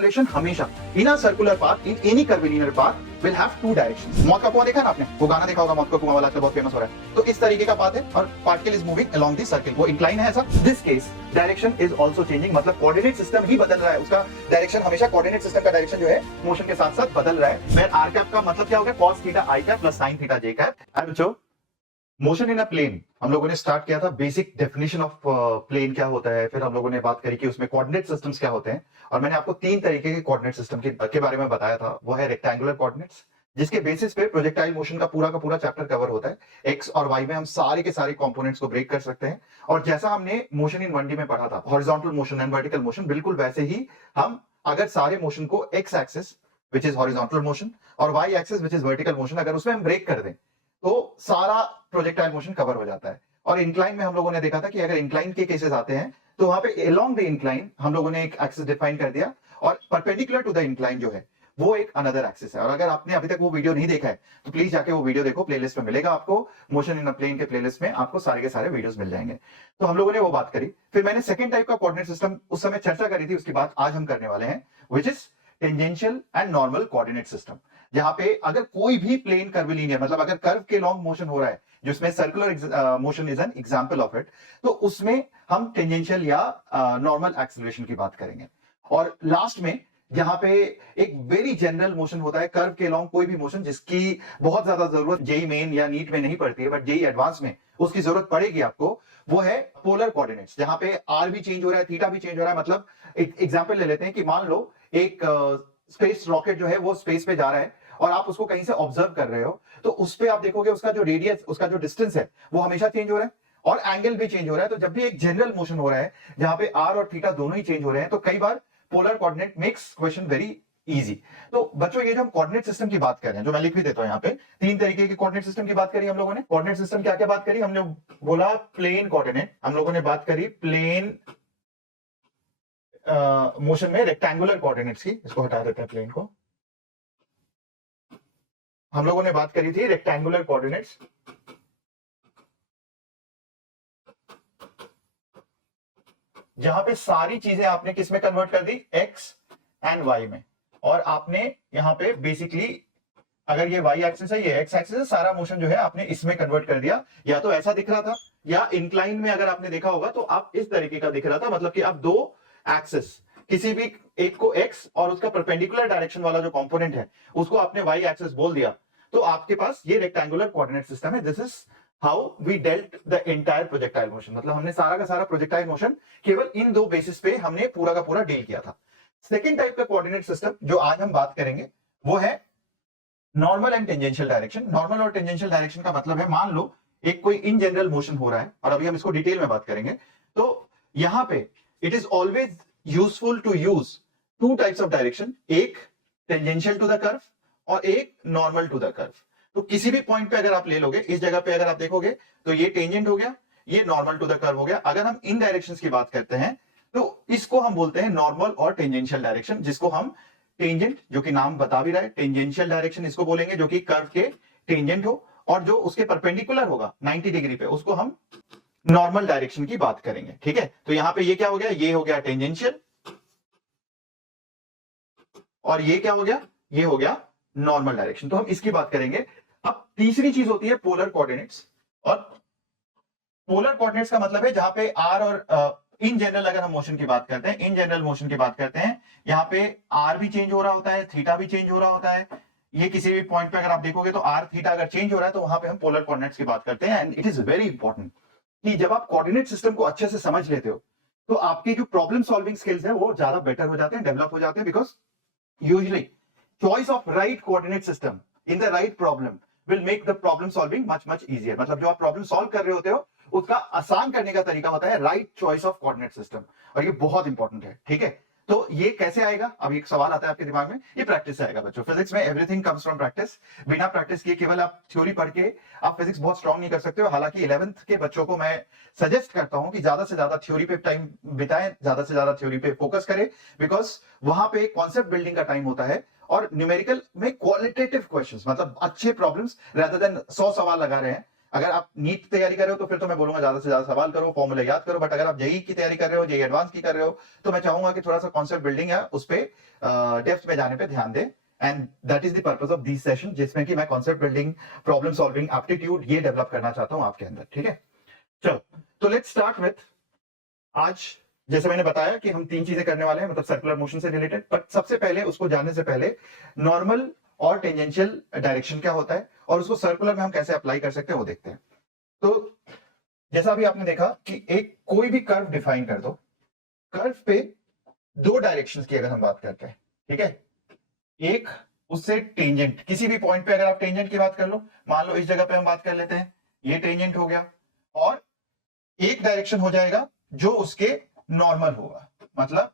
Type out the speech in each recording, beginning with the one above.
Acceleration हमेशा in a circular path in any curvilinear path will have two directions. मौत का कुआं देखा ना आपने, वो गाना देखा होगा मौत का कुआं वाला, आजकल बहुत फेमस हो रहा है। तो इस तरीके का पाथ है और particle is moving along the circle, वो इंक्लाइन है ऐसा। This case direction is also changing, मतलब कोऑर्डिनेट सिस्टम ही बदल रहा है, उसका डायरेक्शन हमेशा कोऑर्डिनेट सिस्टम का डायरेक्शन जो है मोशन के साथ साथ बदल रहा है। वेयर आर कैप का मतलब क्या हो गया, cos theta I cap plus sin theta J cap. And बच्चों मोशन इन अ प्लेन हम लोगों ने स्टार्ट किया था, बेसिक डेफिनेशन ऑफ प्लेन क्या होता है, फिर हम लोगों ने बात करी कि उसमें कोऑर्डिनेट सिस्टम्स क्या होते हैं, और मैंने आपको तीन तरीके के कोऑर्डिनेट सिस्टम के बारे में बताया था। वो है रेक्टेंगुलर कोऑर्डिनेट्स, जिसके बेसिस पे प्रोजेक्टाइल मोशन का पूरा चैप्टर कवर होता है। एक्स और वाई में हम सारे के सारे कंपोनेंट्स को ब्रेक कर सकते हैं, और जैसा हमने मोशन इन 1D में पढ़ा था, horizontal motion and vertical motion, बिल्कुल वैसे ही हम अगर सारे मोशन को X axis which is horizontal motion और Y axis which is vertical motion, अगर उसमें हम ब्रेक कर दें तो सारा प्रोजेक्टाइल मोशन कवर हो जाता है। और इंक्लाइन में हम लोगों ने देखा था कि अगर इंक्लाइन के केसेस आते हैं तो वहां पे अलोंग द इंक्लाइन हम लोगों ने एक एक्सिस डिफाइन कर दिया, और परपेंडिकुलर टू द इंक्लाइन जो है वो एक अनदर एक्सिस है। और अगर आपने अभी तक वो वीडियो नहीं देखा है तो प्लीज जाके वो वीडियो देखो, प्लेलिस्ट में मिलेगा आपको, मोशन इन अ प्लेन के प्लेलिस्ट में आपको सारे के सारे वीडियोस मिल जाएंगे। तो हम लोगों ने वो बात करी, फिर मैंने सेकंड टाइप का कोऑर्डिनेट सिस्टम उस समय चर्चा करी थी, उसकी बात आज हम करने वाले हैं, which is tangential and normal coordinate system. जहां पे अगर कोई भी प्लेन कर्विलिनियर, मतलब अगर कर्व के लॉन्ग मोशन हो रहा है, जिसमें circular motion is an example of it, तो उसमें हम टेंजेंशियल या नॉर्मल एक्सेलरेशन की बात करेंगे। और लास्ट में जहां पे एक वेरी जनरल मोशन होता है कर्व के लॉन्ग, कोई भी मोशन जिसकी बहुत ज्यादा जरूरत जेई मेन या नीट में नहीं पड़ती है, बट जेई एडवांस में उसकी जरूरत पड़ेगी आपको, वो है पोलर कोऑर्डिनेट्स, जहां पे आर भी चेंज हो रहा है, थीटा भी चेंज हो रहा है। मतलब एक एग्जांपल ले लेते हैं कि मान लो एक स्पेस रॉकेट जो है वो स्पेस पे जा रहा है और आप उसको कहीं से ऑब्जर्व कर रहे हो, तो उस पे आप देखोगे उसका जो रेडियस, उसका जो डिस्टेंस है वो हमेशा चेंज हो रहा है और एंगल भी चेंज हो रहा है। तो जब भी एक जनरल मोशन हो रहा है जहां पे आर और थीटा दोनों ही चेंज हो रहे हैं, तो कई बार polar coordinate makes question very easy. तो बच्चों ये जो हम कोऑर्डिनेट सिस्टम की बात कर रहे हैं, जो मैं लिख भी देता हूं यहाँ पे, तीन तरीके के कोऑर्डिनेट सिस्टम की बात करी हम लोगों ने। कोऑर्डिनेट सिस्टम क्या क्या बात करी हमने, बोला प्लेन कोऑर्डिनेट, हम लोगों ने बात करी प्लेन मोशन में रेक्टेंगुलर कोऑर्डिनेट्स की, इसको हटा देते हैं प्लेन को, हम लोगों ने बात करी थी रेक्टेंगुलर कोऑर्डिनेट्स, जहां पे सारी चीजें आपने किस में कन्वर्ट कर दी, एक्स एंड वाई में, और आपने यहां पे बेसिकली अगर ये वाई एक्सिस है, ये एक्स एक्सिस है, सारा मोशन जो है आपने इसमें कन्वर्ट कर दिया। या तो ऐसा दिख रहा था, या इंक्लाइन में अगर आपने देखा होगा तो आप इस तरीके का दिख रहा था, मतलब कि आप दो एक्सिस, किसी भी एक को एक्स और उसका परपेंडिकुलर डायरेक्शन वाला जो कंपोनेंट है उसको आपने वाई एक्सिस बोल दिया, तो आपके पास ये रेक्टेंगुलर कोऑर्डिनेट सिस्टम है। This is how we dealt the entire projectile motion, मतलब हमने सारा का सारा प्रोजेक्टाइल मोशन केवल इन दो बेसिस पे हमने पूरा का पूरा डील किया था। सेकेंड टाइप का कोऑर्डिनेट सिस्टम जो आज हम बात करेंगे वो है normal and tangential direction. Normal और टेंजेंशियल डायरेक्शन का मतलब है, मान लो एक कोई इन जनरल मोशन हो रहा है, और अभी हम इसको डिटेल में बात करेंगे, तो यहां पे it is always useful to use two types of direction, एक टेंजेंशियल टू द कर्व और एक नॉर्मल टू द कर्व। तो किसी भी पॉइंट पे अगर आप ले लोगे, इस जगह पे अगर आप देखोगे तो ये टेंजेंट हो गया, ये नॉर्मल टू द कर्व हो गया। अगर हम इन डायरेक्शंस की बात करते हैं तो इसको हम बोलते हैं नॉर्मल और टेंजेंशियल डायरेक्शन, जिसको हम टेंजेंट, जो कि नाम बता भी रहा है, टेंजेंशियल डायरेक्शन इसको बोलेंगे, जो कि कर्व के टेंजेंट हो, और जो उसके परपेंडिकुलर होगा 90 डिग्री पे उसको हम नॉर्मल डायरेक्शन की बात करेंगे। ठीक है, तो यहां पे ये क्या हो गया, ये हो गया टेंजेंशियल, और ये क्या हो गया, ये हो गया नॉर्मल डायरेक्शन। तो हम इसकी बात करेंगे। अब तीसरी चीज होती है पोलर कोऑर्डिनेट्स, और पोलर कोऑर्डिनेट्स का मतलब है जहां पे आर और इन जनरल अगर हम मोशन की बात करते हैं, इन जनरल मोशन की बात करते हैं, यहां पे आर भी चेंज हो रहा होता है, थीटा भी चेंज हो रहा होता है। ये किसी भी पॉइंट पे अगर आप देखोगे तो आर थीटा अगर चेंज हो रहा है तो वहां पे हम पोलर कोऑर्डिनेट्स की बात करते हैं। And it is very important कि जब आप कोऑर्डिनेट सिस्टम को अच्छे से समझ लेते हो तो आपकी जो प्रॉब्लम सॉल्विंग स्किल्स है वो ज्यादा बेटर हो जाते हैं, डेवलप हो जाते हैं, because usually choice of right coordinate system in the right problem will make the problem solving much easier। मतलब जो आप प्रॉब्लम सॉल्व कर रहे होते हो उसका आसान करने का तरीका होता है right choice of coordinate system, और ये बहुत इंपॉर्टेंट है। ठीक है, तो ये कैसे आएगा, अब एक सवाल आता है आपके दिमाग में, ये प्रैक्टिस से आएगा बच्चों। फिजिक्स में एवरीथिंग कम्स फ्रॉम प्रैक्टिस। बिना प्रैक्टिस किए केवल आप थ्योरी पढ़ के आप फिजिक्स बहुत स्ट्रांग नहीं कर सकते हो। हालांकि 11th के बच्चों को मैं सजेस्ट करता हूं कि ज्यादा से ज्यादा थ्योरी पे टाइम बिताएं, ज्यादा से ज्यादा थ्योरी पे फोकस करें, बिकॉज वहां पे कॉन्सेप्ट बिल्डिंग का टाइम होता है, और न्यूमेरिकल में क्वालिटेटिव क्वेश्चंस, मतलब अच्छे प्रॉब्लम्स, rather देन 100 सवाल लगा रहे हैं, अगर आप नीट तैयारी कर रहे हो तो फिर तो मैं बोलूंगा ज्यादा से ज्यादा सवाल करो, फॉर्मूला याद करो, बट अगर आप जेई की तैयारी कर रहे हो, जेई एडवांस की कर रहे हो, तो मैं चाहूंगा कि थोड़ा सा कॉन्सेप्ट बिल्डिंग है उस पे डेप्थ में जाने पे ध्यान दे। And that is the purpose of this session, जिसमें कि मैं concept building, problem solving, aptitude ये डेवलप करना चाहता हूं आपके अंदर। ठीक है, चलो तो लेट्स स्टार्ट विथ, आज जैसे मैंने बताया कि हम 3 चीजें करने वाले हैं, मतलब सर्कुलर मोशन से रिलेटेड। बट सबसे पहले उसको जानने से पहले नॉर्मल और टेंजेंशियल डायरेक्शन क्या होता है और उसको सर्कुलर में हम कैसे अप्लाई कर सकते हैं वो देखते हैं। तो जैसा अभी आपने देखा कि एक कोई भी कर्व डिफाइन कर दो, कर्व पे 2 डायरेक्शंस की अगर हम बात करते हैं, ठीक है, एक उससे टेंजेंट, किसी भी पॉइंट पे अगर आप टेंजेंट की बात कर लो, मान लो इस जगह पे हम बात कर लेते हैं, ये टेंजेंट हो गया, और एक डायरेक्शन हो जाएगा जो उसके नॉर्मल होगा, मतलब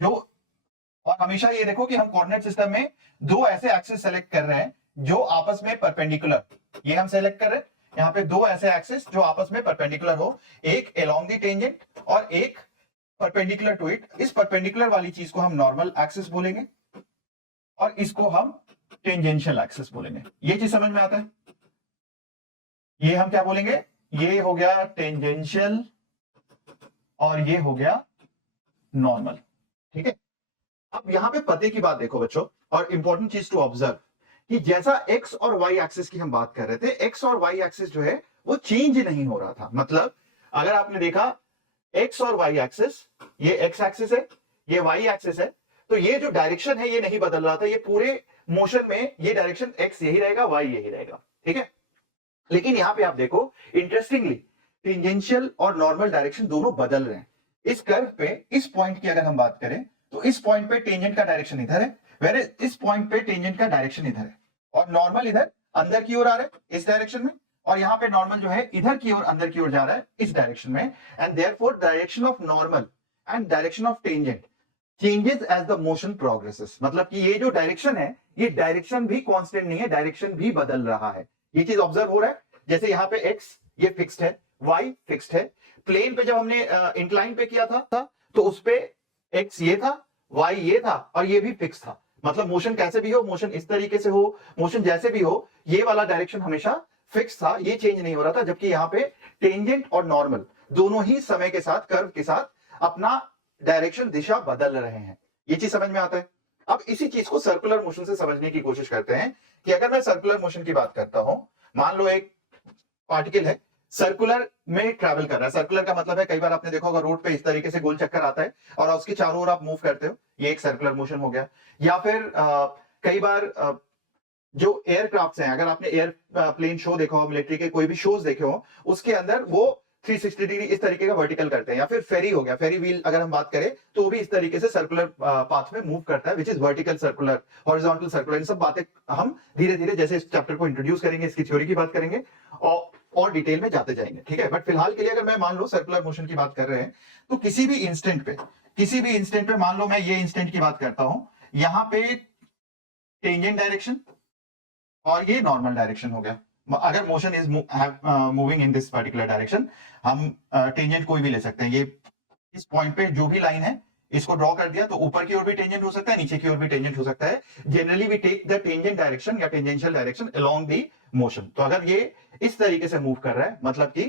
जो, और हमेशा ये देखो कि हम कोऑर्डिनेट सिस्टम में 2 ऐसे एक्सिस सेलेक्ट कर रहे हैं जो आपस में परपेंडिकुलर, ये हम सेलेक्ट कर रहे हैं यहां पे 2 ऐसे एक्सिस जो आपस में परपेंडिकुलर हो, एक अलोंग द टेंजेंट और एक परपेंडिकुलर टू इट। इस परपेंडिकुलर वाली चीज को हम नॉर्मल एक्सिस बोलेंगे और इसको हम टेंजेंशियल एक्सिस बोलेंगे। ये चीज समझ में आता है? ये हम क्या बोलेंगे, ये हो गया टेंजेंशियल और ये हो गया नॉर्मल। ठीक है, अब यहां पे पते की बात देखो बच्चों, और इंपॉर्टेंट चीज टू ऑब्जर्व कि जैसा एक्स और वाई एक्सिस की हम बात कर रहे थे, एक्स और वाई एक्सिस जो है वो चेंज नहीं हो रहा था। मतलब अगर आपने देखा एक्स और वाई एक्सिस, ये एक्स एक्सिस है, ये वाई एक्सिस है, तो ये जो डायरेक्शन है ये नहीं बदल रहा था, ये पूरे मोशन में ये डायरेक्शन एक्स यही रहेगा, वाई यही रहेगा। ठीक है, लेकिन यहां पे आप देखो इंटरेस्टिंगली टेंजेंशियल और नॉर्मल डायरेक्शन दोनों बदल रहे हैं। इस कर्व पे इस पॉइंट की अगर हम बात करें तो इस पॉइंट पे टेंजेंट का डायरेक्शन इधर है, वेरे इस पॉइंट पे टेंजेंट का डायरेक्शन इधर है, और नॉर्मल इधर अंदर की ओर आ रहा है इस डायरेक्शन में, और यहां पे नॉर्मल जो है इधर की ओर अंदर की ओर जा रहा है इस डायरेक्शन में। And therefore direction of normal and direction of tangent changes as the motion progresses. मतलब कि ये जो डायरेक्शन है ये डायरेक्शन भी कांस्टेंट नहीं है, डायरेक्शन भी बदल रहा है। ये चीज ऑब्जर्व हो रहा है, जैसे यहाँ पे x ये फिक्स्ड है, y फिक्स्ड है। प्लेन पे जब हमने इंक्लाइन पे किया था तो उस पे x ये था, y ये था और ये भी फिक्स था। मतलब मोशन कैसे भी हो, मोशन इस तरीके से हो, मोशन जैसे भी हो, ये वाला डायरेक्शन हमेशा फिक्स था, ये चेंज नहीं हो रहा था। जबकि यहाँ पे टेंजेंट और नॉर्मल दोनों ही समय के साथ, कर्व के साथ अपना डायरेक्शन, दिशा बदल रहे हैं। ये चीज समझ में आता है? अब इसी चीज को सर्कुलर मोशन से समझने की कोशिश करते हैं कि अगर मैं सर्कुलर मोशन की बात करता हूं, मान लो एक पार्टिकल है सर्कुलर में ट्रैवल कर रहा है। सर्कुलर का मतलब है, कई बार आपने देखा होगा रोड पे इस तरीके से गोल चक्कर आता है और उसके चारों ओर आप मूव करते हो, ये एक सर्कुलर मोशन हो गया। या फिर कई बार जो एयरक्राफ्ट्स हैं, अगर आपने एयर प्लेन शो देखा हो, मिलिट्री के कोई भी शोज देखे हो, उसके अंदर वो 360 डिग्री इस तरीके का वर्टिकल करते हैं। या फिर फेरी हो गया, फेरी व्हील अगर हम बात करें तो वो भी इस तरीके से सर्कुलर पाथ में मूव करता है, which is vertical circular, horizontal circular. इन सब बातें हम धीरे धीरे जैसे इस चैप्टर को इंट्रोड्यूस करेंगे, इसकी थ्योरी की बात करेंगे और डिटेल में जाते जाएंगे। ठीक है, बट फिलहाल के लिए अगर मैं मान लो सर्कुलर मोशन की बात कर रहे हैं तो किसी भी इंस्टेंट पे मान लो मैं ये इंस्टेंट की बात करता हूं, यहां पे टेंजेंट डायरेक्शन और ये नॉर्मल डायरेक्शन हो गया। अगर motion is moving in this particular direction, हम टेंजेंट कोई भी ले सकते हैं। ये इस पॉइंट पे जो भी लाइन है इसको ड्रॉ कर दिया तो ऊपर की ओर भी टेंजेंट हो सकता है, नीचे की ओर भी टेंजेंट हो सकता है। Generally we take the tangent direction या tangential direction along the motion. तो अगर ये इस तरीके से मूव कर रहा है, मतलब कि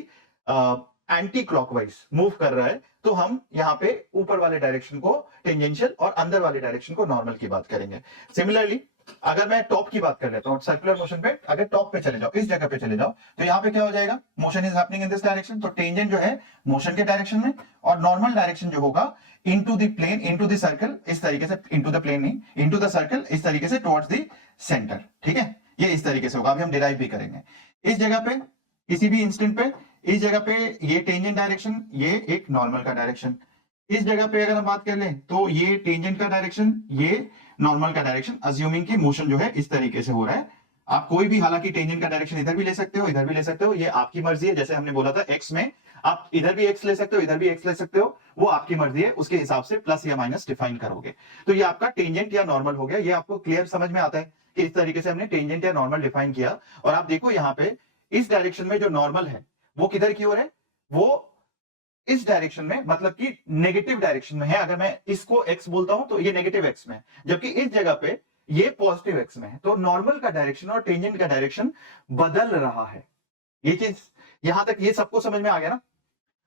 एंटी क्लॉकवाइज मूव कर रहा है, तो हम यहाँ पे ऊपर वाले डायरेक्शन को टेंजेंशियल और अंदर वाले डायरेक्शन को नॉर्मल की बात करेंगे। सिमिलरली अगर मैं टॉप की बात कर लेता हूं, सर्कुलर मोशन पे अगर टॉप पे चले जाओ, इस जगह पे चले जाओ, तो यहाँ पे क्या हो जाएगा, motion is happening in this direction, तो टेंजेंट जो है मोशन के डायरेक्शन में, और नॉर्मल डायरेक्शन जो होगा into the plane, into the circle, इस तरीके से, इनटू द प्लेन नहीं, इनटू द सर्कल, इस तरीके से टुवर्ड्स द सेंटर। ठीक है, ये इस तरीके से होगा। अभी हम डिराइव भी करेंगे। इस जगह पे किसी भी इंस्टेंट पे इस जगह पे ये टेंजेंट डायरेक्शन, ये एक नॉर्मल का डायरेक्शन। इस जगह पे अगर हम बात कर लें तो ये टेंजेंट का डायरेक्शन, ये नॉर्मल का डायरेक्शन, अज्यूमिंग कि मोशन जो है इस तरीके से हो रहा है। आप कोई भी, हालांकि टेंजेंट का डायरेक्शन इधर भी ले सकते हो, इधर भी ले सकते हो, ये आपकी मर्जी है। जैसे हमने बोला था एक्स में, आप इधर भी एक्स ले सकते हो, इधर भी एक्स ले सकते हो, वो आपकी मर्जी है, उसके हिसाब से प्लस या माइनस डिफाइन करोगे। तो ये आपका टेंजेंट या नॉर्मल हो गया। ये आपको क्लियर समझ में आता है कि इस तरीके से हमने टेंजेंट या नॉर्मल डिफाइन किया। और आप देखो यहाँ पे इस डायरेक्शन में जो नॉर्मल है वो किधर की ओर है, वो इस डायरेक्शन में, मतलब कि नेगेटिव डायरेक्शन में है। अगर मैं इसको x बोलता हूं तो ये नेगेटिव x में है, जबकि इस जगह पे ये पॉजिटिव एक्स में है, तो नॉर्मल का डायरेक्शन और टेंजेंट का डायरेक्शन बदल रहा है। ये चीज यहां तक ये सबको समझ में आ गया ना?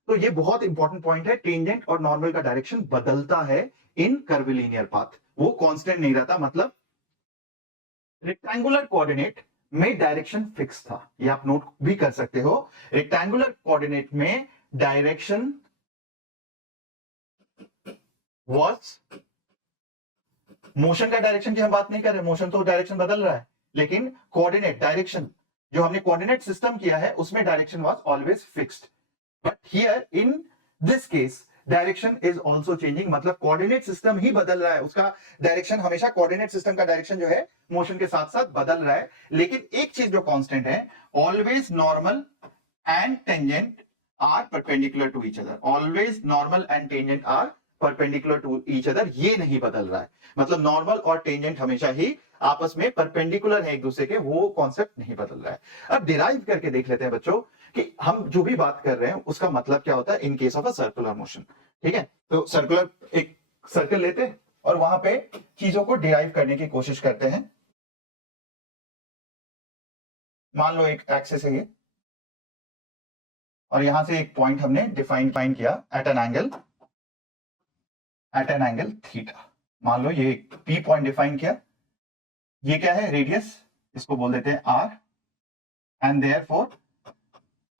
तो ये बहुत इंपॉर्टेंट पॉइंट है, टेंजेंट और नॉर्मल का डायरेक्शन बदलता है इन कर्विलिनियर पाथ, वो कांस्टेंट नहीं रहता। मतलब रेक्टेंगुलर कोऑर्डिनेट में डायरेक्शन फिक्स था, ये आप नोट भी कर सकते हो। रेक्टेंगुलर कोऑर्डिनेट में डायरेक्शन वाज, मोशन का डायरेक्शन की हम बात नहीं कर रहे, मोशन तो डायरेक्शन बदल रहा है, लेकिन कोऑर्डिनेट डायरेक्शन जो हमने कोऑर्डिनेट सिस्टम किया है उसमें direction was always fixed. But here in this case direction is also changing, मतलब कोऑर्डिनेट सिस्टम ही बदल रहा है, उसका डायरेक्शन हमेशा कोऑर्डिनेट सिस्टम का डायरेक्शन जो है मोशन के साथ साथ बदल रहा है। लेकिन एक चीज जो कांस्टेंट है, always normal and tangent are perpendicular to each other, always normal and tangent are perpendicular to each other, ये नहीं बदल रहा है। मतलब नॉर्मल और टेंजेंट हमेशा ही आपस में परपेंडिकुलर है एक दूसरे के, वो कॉन्सेप्ट नहीं बदल रहा है। अब डिराइव करके देख लेते हैं बच्चों कि हम जो भी बात कर रहे हैं उसका मतलब क्या होता है in case of a circular motion. ठीक है, तो सर्कुलर एक सर्कल लेते हैं और वहां पे चीजों को डिराइव करने की कोशिश करते हैं। मान लो एक एक्सिस है ये, और यहां से एक पॉइंट हमने डिफाइन किया एट एन एंगल थीटा। मान लो ये पी पॉइंट डिफाइन किया, ये क्या है रेडियस, इसको बोल देते हैं आर, एंड देयरफॉर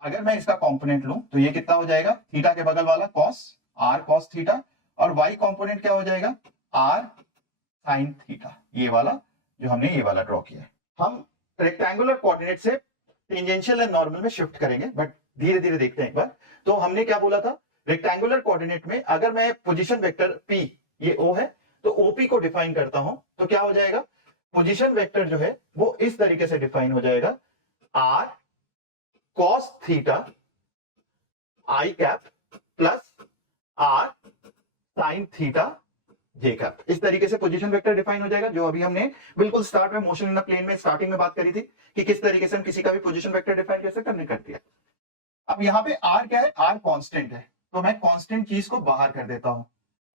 अगर मैं इसका कंपोनेंट लूं तो ये कितना हो जाएगा, थीटा के बगल वाला कॉस, आर कॉस थीटा, और वाई कंपोनेंट क्या हो जाएगा, आर साइन थीटा, ये वाला जो हमने ये वाला ड्रॉ किया है। हम रेक्टेंगुलर कोऑर्डिनेट से टेंजेंशियल एंड नॉर्मल में शिफ्ट करेंगे, बट धीरे धीरे देखते हैं एक बार। तो हमने क्या बोला था, रेक्टेंगुलर कोऑर्डिनेट में अगर मैं पोजीशन वेक्टर पी, ये ओ है, तो ओपी को डिफाइन करता हूं तो क्या हो जाएगा, पोजीशन वेक्टर जो है वो इस तरीके से डिफाइन हो जाएगा, R cos theta I cap plus R sine theta J cap, इस तरीके से पोजीशन वेक्टर डिफाइन हो जाएगा, जो अभी हमने बिल्कुल स्टार्ट में मोशन इन द प्लेन में स्टार्टिंग में बात करी थी कि किस तरीके से हम किसी का भी पोजीशन वेक्टर डिफाइन कर सकते हैं, हमने कर दिया। अब यहाँ पे आर क्या है, आर कांस्टेंट है, तो मैं कांस्टेंट चीज को बाहर कर देता हूं,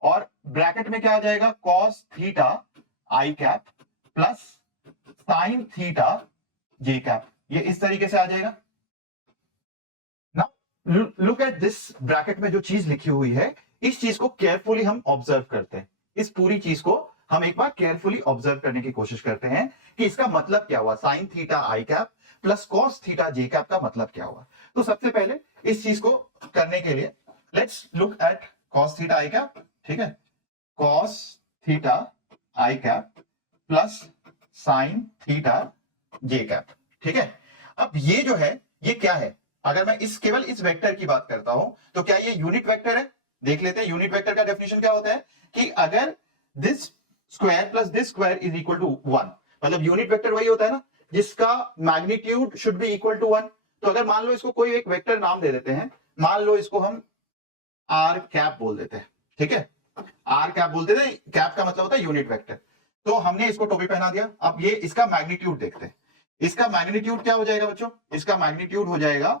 और ब्रैकेट में क्या आ जाएगा, cos theta I cap plus sine theta J cap, ये इस तरीके से आ जाएगा। Now look at this, bracket में जो चीज लिखी हुई है इस चीज को केयरफुली हम ऑब्जर्व करते हैं, इस पूरी चीज को हम एक बार केयरफुली ऑब्जर्व करने की कोशिश करते हैं कि इसका मतलब क्या हुआ, sign theta I cap plus cos theta J cap का मतलब क्या हुआ। तो सबसे पहले इस चीज को करने के लिए let's look at cos theta I cap. ठीक है, cos theta I cap plus sine theta J cap. ठीक है, अब ये जो है ये क्या है, अगर मैं इस केवल इस वेक्टर की बात करता हूं तो क्या ये यूनिट वेक्टर है, देख लेते हैं। यूनिट वेक्टर का डेफिनेशन क्या होता है कि अगर this square plus this square is equal to 1, मतलब यूनिट वेक्टर वही होता है ना जिसका magnitude should be equal to 1। तो अगर मान लो इसको कोई एक वेक्टर नाम दे देते हैं, मान लो इसको हम आर कैप बोल देते हैं। ठीक है, आर कैप बोलते थे, कैप का मतलब होता है यूनिट वेक्टर। तो हमने इसको टोपी पहना दिया, अब ये इसका मैग्नीट्यूड देखते हैं। इसका मैग्नीट्यूड क्या हो जाएगा बच्चों, इसका मैग्नीट्यूड हो जाएगा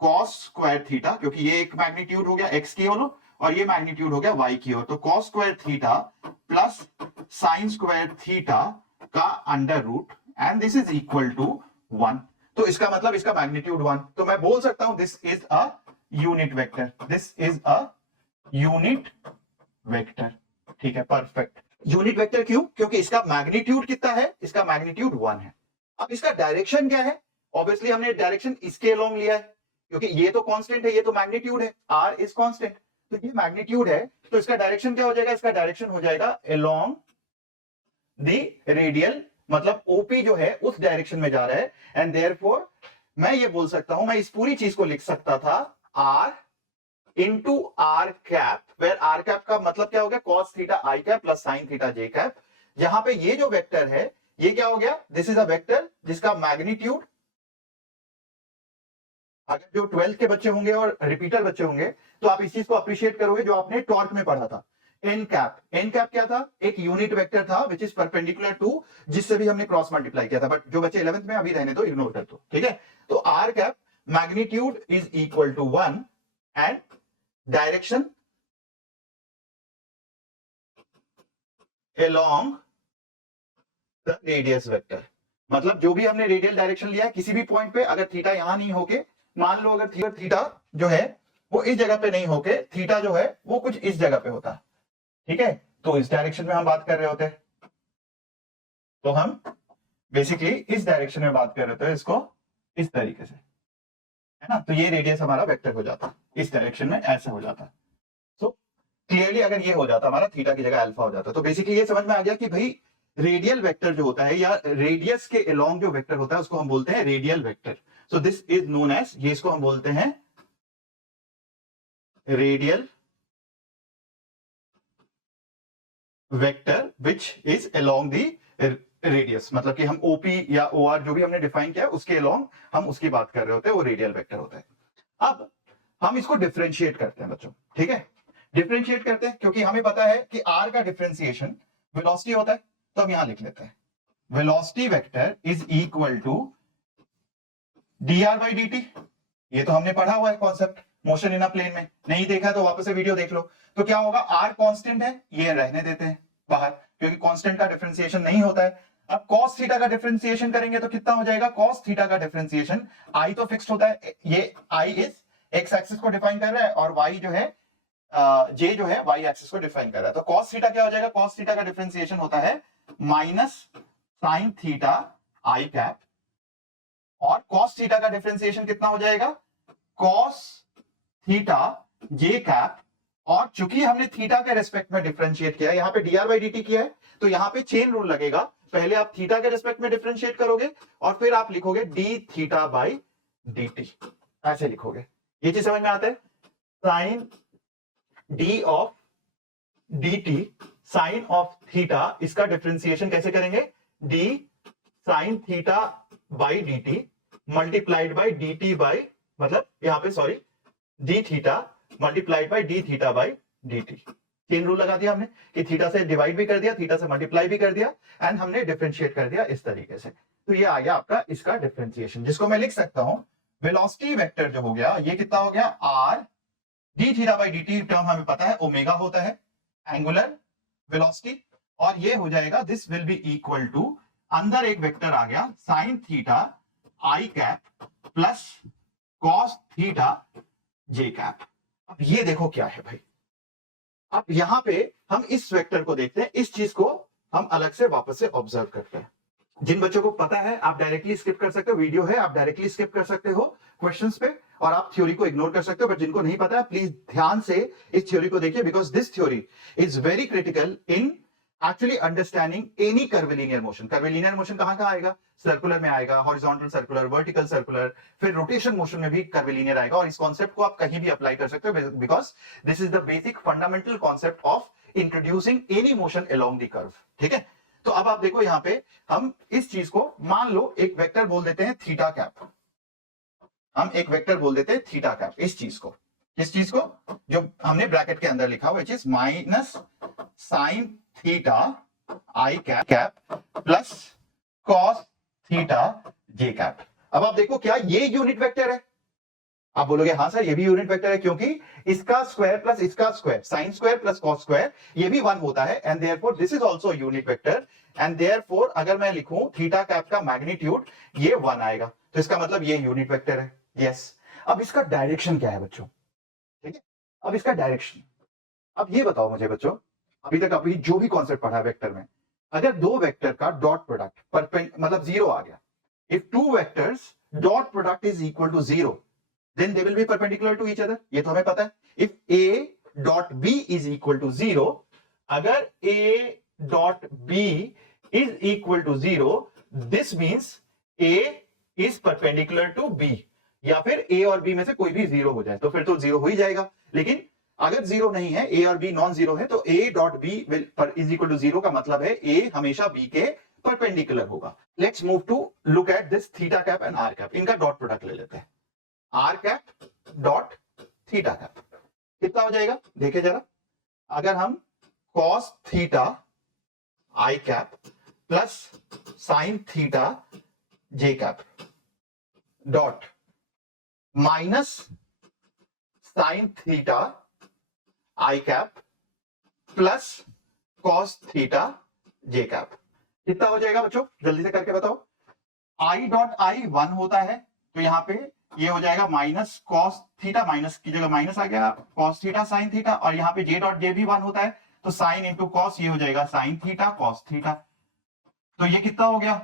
कॉस स्क्वायर थीटा, क्योंकि ये एक मैग्नीट्यूड हो गया एक्स की ओर और ये मैग्नीट्यूड हो गया वाई की ओर, तो cos square theta plus sine square theta का under root, and this is equal to 1। तो इसका मतलब इसका मैग्नीट्यूड 1, तो मैं बोल सकता हूं this is a unit vector, this is a unit vector. ठीक है, परफेक्ट। यूनिट वेक्टर क्यों, क्योंकि इसका मैग्नीट्यूड कितना है, इसका मैग्नीट्यूड 1 है। अब इसका डायरेक्शन क्या है, ऑब्वियसली हमने डायरेक्शन इसके अलोंग लिया है, क्योंकि ये तो कांस्टेंट है, ये तो मैग्नीट्यूड है, आर इज कांस्टेंट, तो ये मैग्नीट्यूड है, तो इसका डायरेक्शन क्या हो जाएगा, इसका डायरेक्शन हो जाएगा अलोंग द रेडियल, मतलब ओपी जो है उस डायरेक्शन में जा रहा है, एंड देयरफॉर मैं ये बोल सकता हूं, मैं इस पूरी चीज को लिख सकता था R into R cap, where R cap का मतलब क्या हो गया, cos theta I cap plus sine theta J cap. यहां पे ये जो वेक्टर है ये क्या हो गया, दिस इज अ वेक्टर जिसका मैग्नीट्यूड, अगर जो 12th के बच्चे होंगे और रिपीटर बच्चे होंगे तो आप इस चीज को अप्रिशिएट करोगे जो आपने टॉर्क में पढ़ा था, एन कैप। एन कैप क्या था, एक यूनिट वेक्टर था विच इज परपेंडिकुलर टू, जिससे भी हमने क्रॉस मल्टीप्लाई किया था, बट जो बच्चे 11th में अभी रहने दो, इग्नोर कर दो। ठीक है, तो R cap magnitude is equal to 1 and direction along the radius vector. मतलब जो भी हमने रेडियल डायरेक्शन लिया है किसी भी पॉइंट पे, अगर थीटा यहां नहीं होके, मान लो अगर थीटा जो है वो इस जगह पे नहीं होके, थीटा जो है वो कुछ इस जगह पे होता, ठीक है, तो इस डायरेक्शन में हम बात कर रहे होते, तो हम बेसिकली इस डायरेक्शन में बात कर रहे थे, इसको इस तरीके से, है ना, तो ये रेडियस हमारा वेक्टर हो जाता, इस डायरेक्शन में ऐसे हो जाता। सो क्लियरली अगर ये हो जाता हमारा, थीटा की जगह अल्फा हो जाता, तो बेसिकली ये समझ में आ गया कि भाई रेडियल वेक्टर जो होता है या रेडियस के अलोंग जो वेक्टर होता है उसको हम बोलते हैं radial vector. So this is known as, ये इसको हम बोलते हैं radial vector which is along the radius, मतलब कि हम ओपी या ओआर जो भी हमने डिफाइन किया उसके अलोंग हम उसकी बात कर रहे होते हैं, वो रेडियल वेक्टर होता है। अब हम इसको डिफरेंशिएट करते हैं बच्चों, ठीक है, डिफरेंशिएट करते हैं क्योंकि हमें पता है कि आर का डिफरेंशिएशन वेलोसिटी होता है, तो हम यहां लिख लेते हैं velocity vector is equal to dr by dt। ये तो हमने पढ़ा हुआ है concept motion in a plane में, नहीं देखा तो वापस से वीडियो देख लो। तो क्या होगा, r कांस्टेंट है, ये रहने देते हैं बाहर क्योंकि कांस्टेंट का डिफरेंशिएशन नहीं होता है। अब cos थीटा का डिफरेंशिएशन करेंगे तो कितना हो जाएगा, cos थीटा का डिफरेंशिएशन i तो फिक्स्ड होता है, ये i इज एक्स एक्सिस को डिफाइन कर रहा है और y जो है j जो है y एक्सिस को डिफाइन कर रहा है। तो cos थीटा क्या हो जाएगा, cos थीटा का डिफरेंशिएशन होता है minus sine theta i cap, और cos थीटा का डिफरेंशिएशन कितना हो जाएगा, cos थीटा j कैप, और चूंकि हमने थीटा के रेस्पेक्ट में डिफरेंशिएट किया है, यहां पे dr बाई dt किया है, तो यहां पे चेन रूल लगेगा, पहले आप थीटा के रेस्पेक्ट में डिफरेंशिएट करोगे और फिर आप लिखोगे d थीटा बाई dt, ऐसे लिखोगे। ये चीज समझ में आता है, sine d of dt sine of theta, इसका डिफरेंशिएशन कैसे करेंगे, d sine theta by dt multiplied by dt by, मतलब यहां पे sorry d theta multiplied by d theta by dt। Chain rule लगा दिया हमने कि थीटा से डिवाइड भी कर दिया, थीटा से मल्टीप्लाई भी कर दिया, एंड हमने डिफरेंशिएट कर दिया इस तरीके से। तो ये आ गया आपका इसका डिफरेंशिएशन, जिसको मैं लिख सकता हूं वेलोसिटी वेक्टर जो हो गया, ये कितना हो गया, r d theta by dt term हमें पता है ओमेगा होता है एंगुलर वेलोसिटी, और ये हो जाएगा this will be equal to, अंदर एक वेक्टर आ गया sine theta I cap plus cos theta J cap. अब ये देखो क्या है भाई, अब यहां पे हम इस वेक्टर को देखते हैं, इस चीज को हम अलग से वापस से ऑब्जर्व करते हैं। जिन बच्चों को पता है आप डायरेक्टली स्किप कर सकते हो, वीडियो है आप डायरेक्टली स्किप कर सकते हो क्वेश्चंस पे, और आप थ्योरी को इग्नोर कर सकते हो, बट जिनको नहीं पता है प्लीज ध्यान से इस थ्योरी को देखिए, because this theory is very critical in actually understanding any curvilinear motion. Curvilinear motion कहां कहां आएगा, सर्कुलर में आएगा, हॉरिजॉन्टल सर्कुलर, वर्टिकल सर्कुलर, फिर रोटेशन मोशन में भी कर्विलिनियर आएगा, और इस कॉन्सेप्ट को आप कहीं भी अप्लाई कर सकते हो, because this is the basic fundamental concept of introducing any motion along the curve, ठीक है। तो अब आप देखो यहां पे हम इस चीज को मान लो एक वेक्टर बोल देते हैं थीटा कैप, हम एक वेक्टर बोल देते हैं थीटा कैप, इस चीज को, इस चीज को जो हमने ब्रैकेट के अंदर लिखा हुआ है, minus sine theta I cap plus cos theta J cap. अब आप देखो क्या ये यूनिट वेक्टर है, आप बोलोगे हाँ सर ये भी यूनिट वेक्टर है, क्योंकि इसका स्क्वायर प्लस इसका square, sine square plus cos square, ये भी 1 होता है, and therefore this is also unit vector, and therefore अगर मैं लिखूं थीटा कैप का मैग्नीट्यूड ये 1 आएगा, तो इसका मतलब ये यूनिट वेक्टर है। यस, अब इसका डायरेक्शन क्या है बच्चों, ठीक है, अब इसका डायरेक्शन, अब ये बताओ मुझे बच्चों, अभी तक अभी जो भी कॉन्सेप्ट पढ़ा है वेक्टर में, अगर दो वेक्टर का डॉट प्रोडक्ट मतलब 0 आ गया, if two vectors dot product is equal to 0 then they will be perpendicular to each other, ये तो हमें पता है। if a dot b is equal to 0, अगर a dot b is equal to 0, this means a is perpendicular to b, या फिर a और b में से कोई भी 0 हो जाए तो फिर तो 0 हो ही जाएगा, लेकिन अगर 0 नहीं है, a और b नॉन 0 है, तो a dot b is equal to 0 का मतलब है a हमेशा b के परपेंडिकुलर होगा। Let's move to look at this theta cap and R cap, इनका डॉट प्रोडक्ट ले लेते हैं, R cap dot theta cap कितना हो जाएगा, देखिए जरा, अगर हम cos theta I cap plus sine theta J cap dot minus sine theta I cap plus cos theta J cap, कितना हो जाएगा बच्चों, जल्दी से करके बताओ। आई डॉट आई 1 होता है, तो यहाँ पे ये हो जाएगा माइनस कॉस थीटा, माइनस की जगह माइनस आ गया, कॉस थीटा साइन थीटा, और यहाँ पे जे डॉट जे भी 1 होता है, तो साइन इंटू कॉस, ये हो जाएगा साइन थीटा कॉस थीटा। तो ये कितना हो गया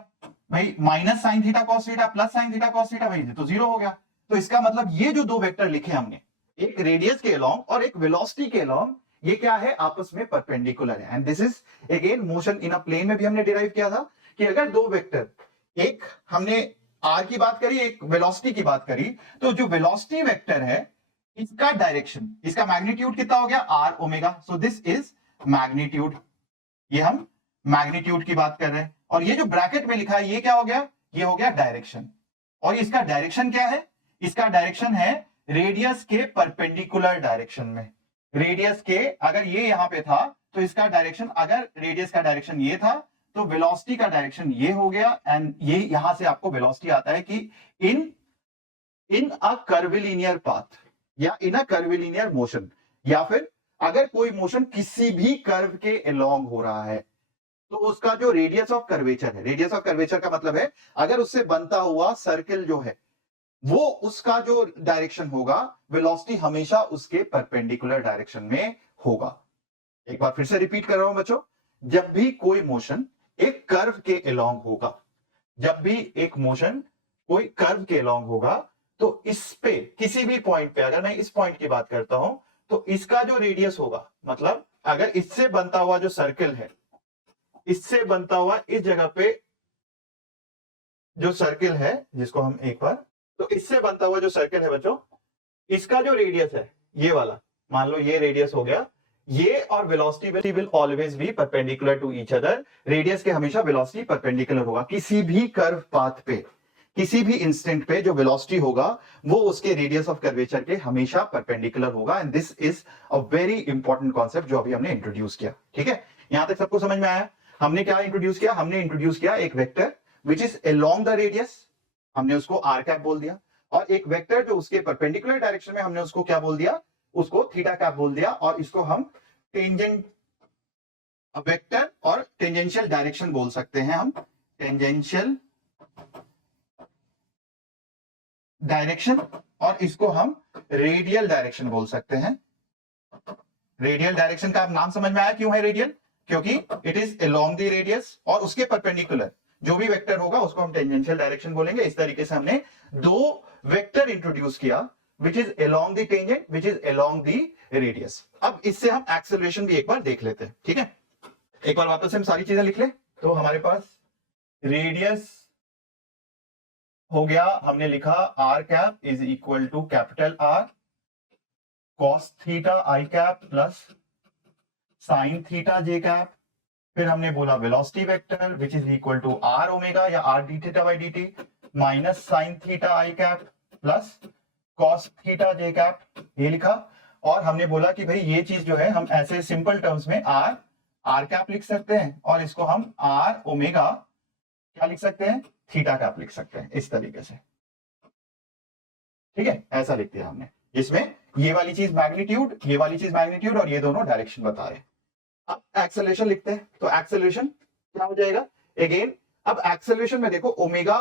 भाई, minus sine theta cos theta plus sine theta cos theta, भाई तो 0 हो गया। तो इसका मतलब ये जो दो वेक्टर लिखे हमने, एक रेडियस के अलोंग और एक वेलोसिटी के अलोंग, ये क्या है, आपस में परपेंडिकुलर है। And this is again motion in a plane में भी हमने डिराइव किया था कि अगर दो वेक्टर, एक हमने आर की बात करी, एक वेलोसिटी की बात करी, तो जो वेलोसिटी वेक्टर है इसका डायरेक्शन, इसका मैग्नीट्यूड कितना हो गया, R omega. So this is magnitude, ये हम मैग्नीट्यूड की बात कर रहे हैं। और ये जो ब्रैकेट में लिखा है ये क्या हो गया, ये हो गया डायरेक्शन। और इसका डायरेक्शन क्या है, इसका डायरेक्शन है रेडियस के परपेंडिकुलर डायरेक्शन में। रेडियस के, अगर ये यहां पे था तो इसका डायरेक्शन, अगर रेडियस का डायरेक्शन ये था तो वेलोसिटी का डायरेक्शन ये हो गया। एंड ये यहां से आपको वेलोसिटी आता है कि इन अ कर्विलिनियर पाथ या इन अ कर्विलिनियर मोशन, या फिर अगर कोई मोशन किसी भी कर्व के अलोंग हो रहा है तो उसका जो रेडियस ऑफ कर्वेचर है, रेडियस ऑफ कर्वेचर का मतलब है अगर उससे बनता हुआ सर्किल जो है वो, उसका जो डायरेक्शन होगा, वेलोसिटी हमेशा उसके परपेंडिकुलर डायरेक्शन में होगा। एक बार फिर से रिपीट कर रहा हूं बच्चों, जब भी कोई मोशन एक कर्व के अलोंग होगा, जब भी एक मोशन कोई कर्व के अलोंग होगा, तो इस पे किसी भी पॉइंट पे, अगर मैं इस पॉइंट की बात करता हूं, तो इसका जो रेडियस होगा, मतलब अगर इससे बनता हुआ जो सर्कल है, इससे बनता हुआ इस जगह पे जो सर्किल है, जिसको हम एक बार, तो इससे बनता हुआ जो सर्किल है बच्चों, इसका जो रेडियस है ये वाला, मान लो ये रेडियस हो गया, ये और velocity will always be perpendicular to each other. Radius के हमेशा वेलोसिटी परपेंडिकुलर होगा। किसी भी कर्व पाथ पे, किसी भी इंस्टेंट पे जो वेलोसिटी होगा वो उसके रेडियस ऑफ कर्वेचर के हमेशा परपेंडिकुलर होगा। And this is a very important concept जो अभी हमने इंट्रोड्यूस किया। ठीक है, यहां तक सबको समझ में आया। हमने क्या इंट्रोड्यूस किया, हमने इंट्रोड्यूस किया एक vector which is along the radius, हमने उसको आर कैप बोल दिया, और एक वेक्टर जो उसके परपेंडिकुलर डायरेक्शन में, हमने उसको क्या बोल दिया, उसको थीटा कैप बोल दिया। और इसको हम टेंजेंट वेक्टर और टेंजेंशियल डायरेक्शन बोल सकते हैं, हम टेंजेंशियल डायरेक्शन, और इसको हम रेडियल डायरेक्शन बोल सकते हैं। रेडियल डायरेक्शन का नाम समझ में आया क्यों है रेडियल, क्योंकि it is along the radius और उसके परपेंडिकुलर जो भी वेक्टर होगा उसको हम टेंजेंशियल डायरेक्शन बोलेंगे। इस तरीके से हमने दो वेक्टर इंट्रोड्यूस किया, विच is along the tangent, which is along the radius. अब इससे हम एक्सेलरेशन भी एक बार देख लेते हैं। ठीक है, एक बार वापस हम सारी चीजें लिख ले। तो हमारे पास रेडियस हो गया, हमने लिखा R cap is equal to capital R cos theta I cap plus sine theta J cap. फिर हमने बोला velocity vector which is equal to R omega या R D theta by D T minus sine theta I cap plus cos theta J cap, ये लिखा। और हमने बोला कि भाई ये चीज जो है हम ऐसे सिंपल टर्म्स में आर कैप लिख सकते हैं, और इसको हम आर ओमेगा क्या लिख सकते हैं, थीटा कैप लिख सकते हैं, इस तरीके से। ठीक है, ऐसा लिख दिया हमने, जिसमें ये वाली चीज मैग्नीट्यूड, ये वाली चीज मैग्नीट्यूड, और ये दोनों डायरेक्शन बता रहे हैं। अब एक्सेलरेशन लिखते हैं, तो एक्सेलरेशन क्या हो जाएगा अगेन। अब एक्सेलरेशन में देखो ओमेगा,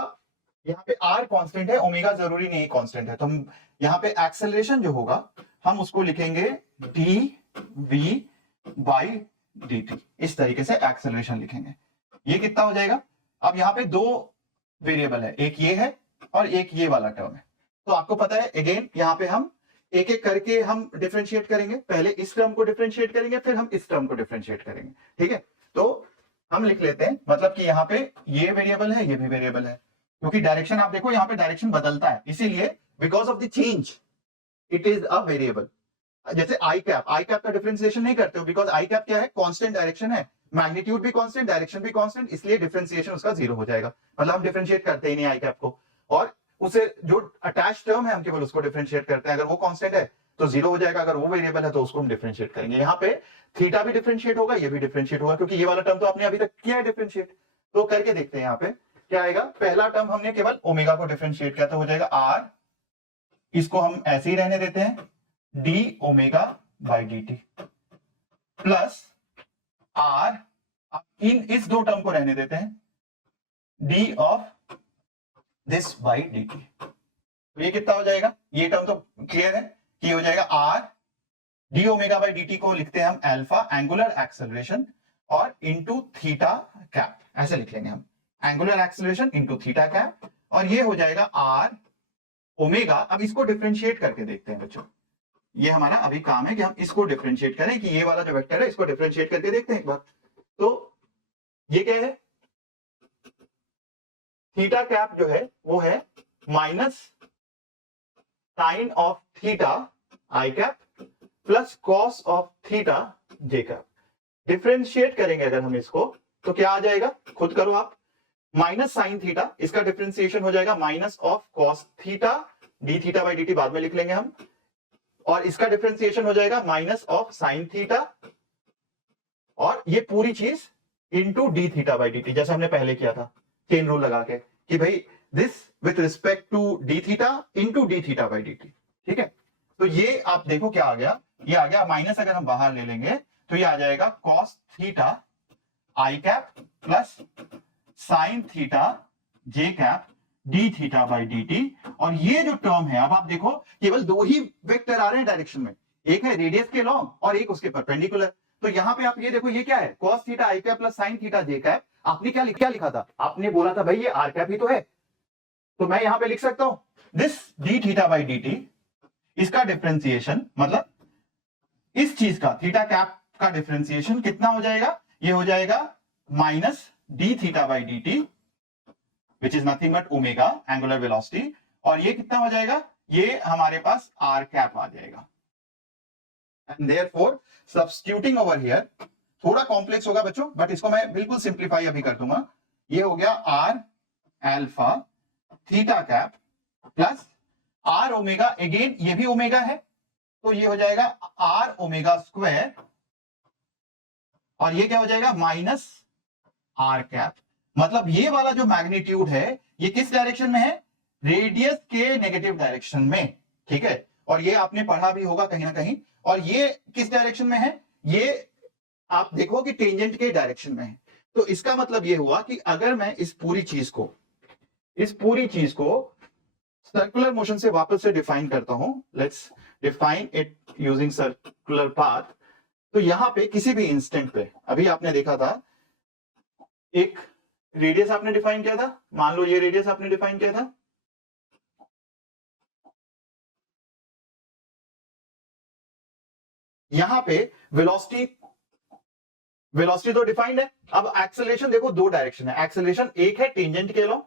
यहाँ पे आर कांस्टेंट है, ओमेगा जरूरी नहीं कांस्टेंट है, तो हम यहाँ पे एक्सेलरेशन जो होगा हम उसको लिखेंगे D V by D T, इस तरीके से एक्सेलरेशन लिखेंगे। ये कितना हो जाएगा, अब यहाँ पे दो वेरिएबल है, एक ये है और एक ये वाला टर्म है। तो आपको पता है अगेन यहाँ पे हम एक एक करके हम डिफरेंशिएट करेंगे, पहले इस टर्म को डिफरेंशिएट करेंगे, फिर हम इस टर्म को डिफरेंशिएट करेंगे। ठीक है, तो हम लिख लेते हैं, मतलब कि यहाँ पे ये वेरिएबल है, ये भी वेरिएबल है, क्योंकि डायरेक्शन आप देखो यहाँ पे डायरेक्शन बदलता है, इसीलिए because of the change it is a variable. जैसे आई कैप का डिफरेंशिएशन नहीं करते हो, बिकॉज आई कैप क्या है, कांस्टेंट डायरेक्शन है, मैग्नीट्यूड भी कांस्टेंट, डायरेक्शन भी कांस्टेंट, इसलिए डिफरेंशिएशन उसका 0 हो जाएगा। मतलब हम डिफरेंशिएट करते ही नहीं आई कैप को, और उसे जो अटैच टर्म है हम केवल उसको डिफरेंशिएट करते हैं। अगर वो कांस्टेंट है तो 0 हो जाएगा, अगर वो वेरिएबल है तो उसको हम डिफरेंशिएट करेंगे। यहाँ पे थीटा भी डिफरेंशिएट होगा, ये भी डिफरेंशिएट होगा, क्योंकि ये वाला टर्म तो आपने अभी तक किया है डिफरेंशिएट। तो करके देखते हैं यहाँ पे क्या आएगा। पहला टर्म हमने केवल ओमेगा को डिफरेंशिएट किया, तो हो जाएगा आर, इसको हम ऐसे ही रहने देते हैं, D omega by D T plus R, इन इस दो टर्म को रहने देते हैं, D of this by D T. तो ये कितना हो जाएगा, ये टर्म तो क्लियर है कि हो जाएगा R D omega by D T को लिखते हैं हम अल्फा एंगुलर एक्सेलरेशन और इंटू थीटा कैप, ऐसे लिख लेंगे हम, angular acceleration into theta cap, और ये हो जाएगा आर ओमेगा। अब इसको डिफरेंशिएट करके देखते हैं बच्चों, ये हमारा अभी काम है कि हम इसको डिफरेंशिएट करें, कि ये वाला जो वेक्टर है इसको डिफरेंशिएट करके देखते हैं एक बार। तो ये क्या है, थीटा कैप जो है वो है minus sine of theta I cap plus cos of theta J cap. Differentiate करेंगे अगर हम इसको तो क्या आ जाएगा, खुद करो आप, माइनस साइन थीटा, इसका डिफरेंशिएशन हो जाएगा minus of cos theta D theta by D T, बाद में लिख लेंगे हम, और इसका डिफरेंशिएशन हो जाएगा माइनस ऑफ साइन थीटा, और ये पूरी चीज into D theta by D T, जैसे हमने पहले किया था चेन रूल लगा के कि भाई this with respect to D theta into D theta by D T. ठीक है, तो ये आप देखो क्या आ गया, ये आ गया माइनस, अगर हम बाहर ले लेंगे तो ये आ जाएगा cos theta I cap plus sine theta J cap D theta by D T. और ये जो टर्म है, अब आप देखो केवल दो ही वेक्टर आ रहे हैं डायरेक्शन में, एक है रेडियस के लॉन्ग और एक उसके परपेंडिकुलर। तो यहां पे आप ये देखो, ये क्या है, cos theta I cap plus sine theta J cap. आपने क्या लिखा था, आपने बोला था भाई ये आर कैप ही तो है, तो मैं यहां पे लिख सकता हूं this D theta by D T, इसका डिफरेंशिएशन मतलब इस चीज का थीटा कैप का डिफरेंशिएशन कितना हो जाएगा, ये हो जाएगा minus D theta by D T which is nothing but omega angular velocity, और ये कितना हो जाएगा, ये हमारे पास आर कैप आ जाएगा। And therefore substituting over here, थोड़ा कॉम्प्लेक्स होगा बच्चों बट इसको मैं बिल्कुल सिंप्लीफाई अभी कर दूंगा, ये हो गया R alpha theta cap plus R omega, again ये भी ओमेगा है तो ये हो जाएगा आर ओमेगा स्क्वायर, और ये क्या हो जाएगा माइनस आर कैप। मतलब ये वाला जो मैग्नीट्यूड है ये किस डायरेक्शन में है, रेडियस के नेगेटिव डायरेक्शन में। ठीक है, और ये आपने पढ़ा भी होगा कहीं ना कहीं, और ये किस डायरेक्शन में है, ये आप देखो कि टेंजेंट के डायरेक्शन में है। तो इसका मतलब ये हुआ कि अगर मैं इस पूरी चीज को सर्कुलर मोशन से वापस से डिफाइन करता हूं, let's define it using circular path. तो यहां पे किसी भी इंस्टेंट पे, अभी आपने देखा था एक रेडियस आपने डिफाइन किया था, मान लो ये रेडियस आपने डिफाइन किया था, यहां पे वेलोसिटी तो डिफाइंड है। अब एक्सेलरेशन देखो, दो डायरेक्शन है एक्सेलरेशन, एक है टेंजेंट के लॉन्ग,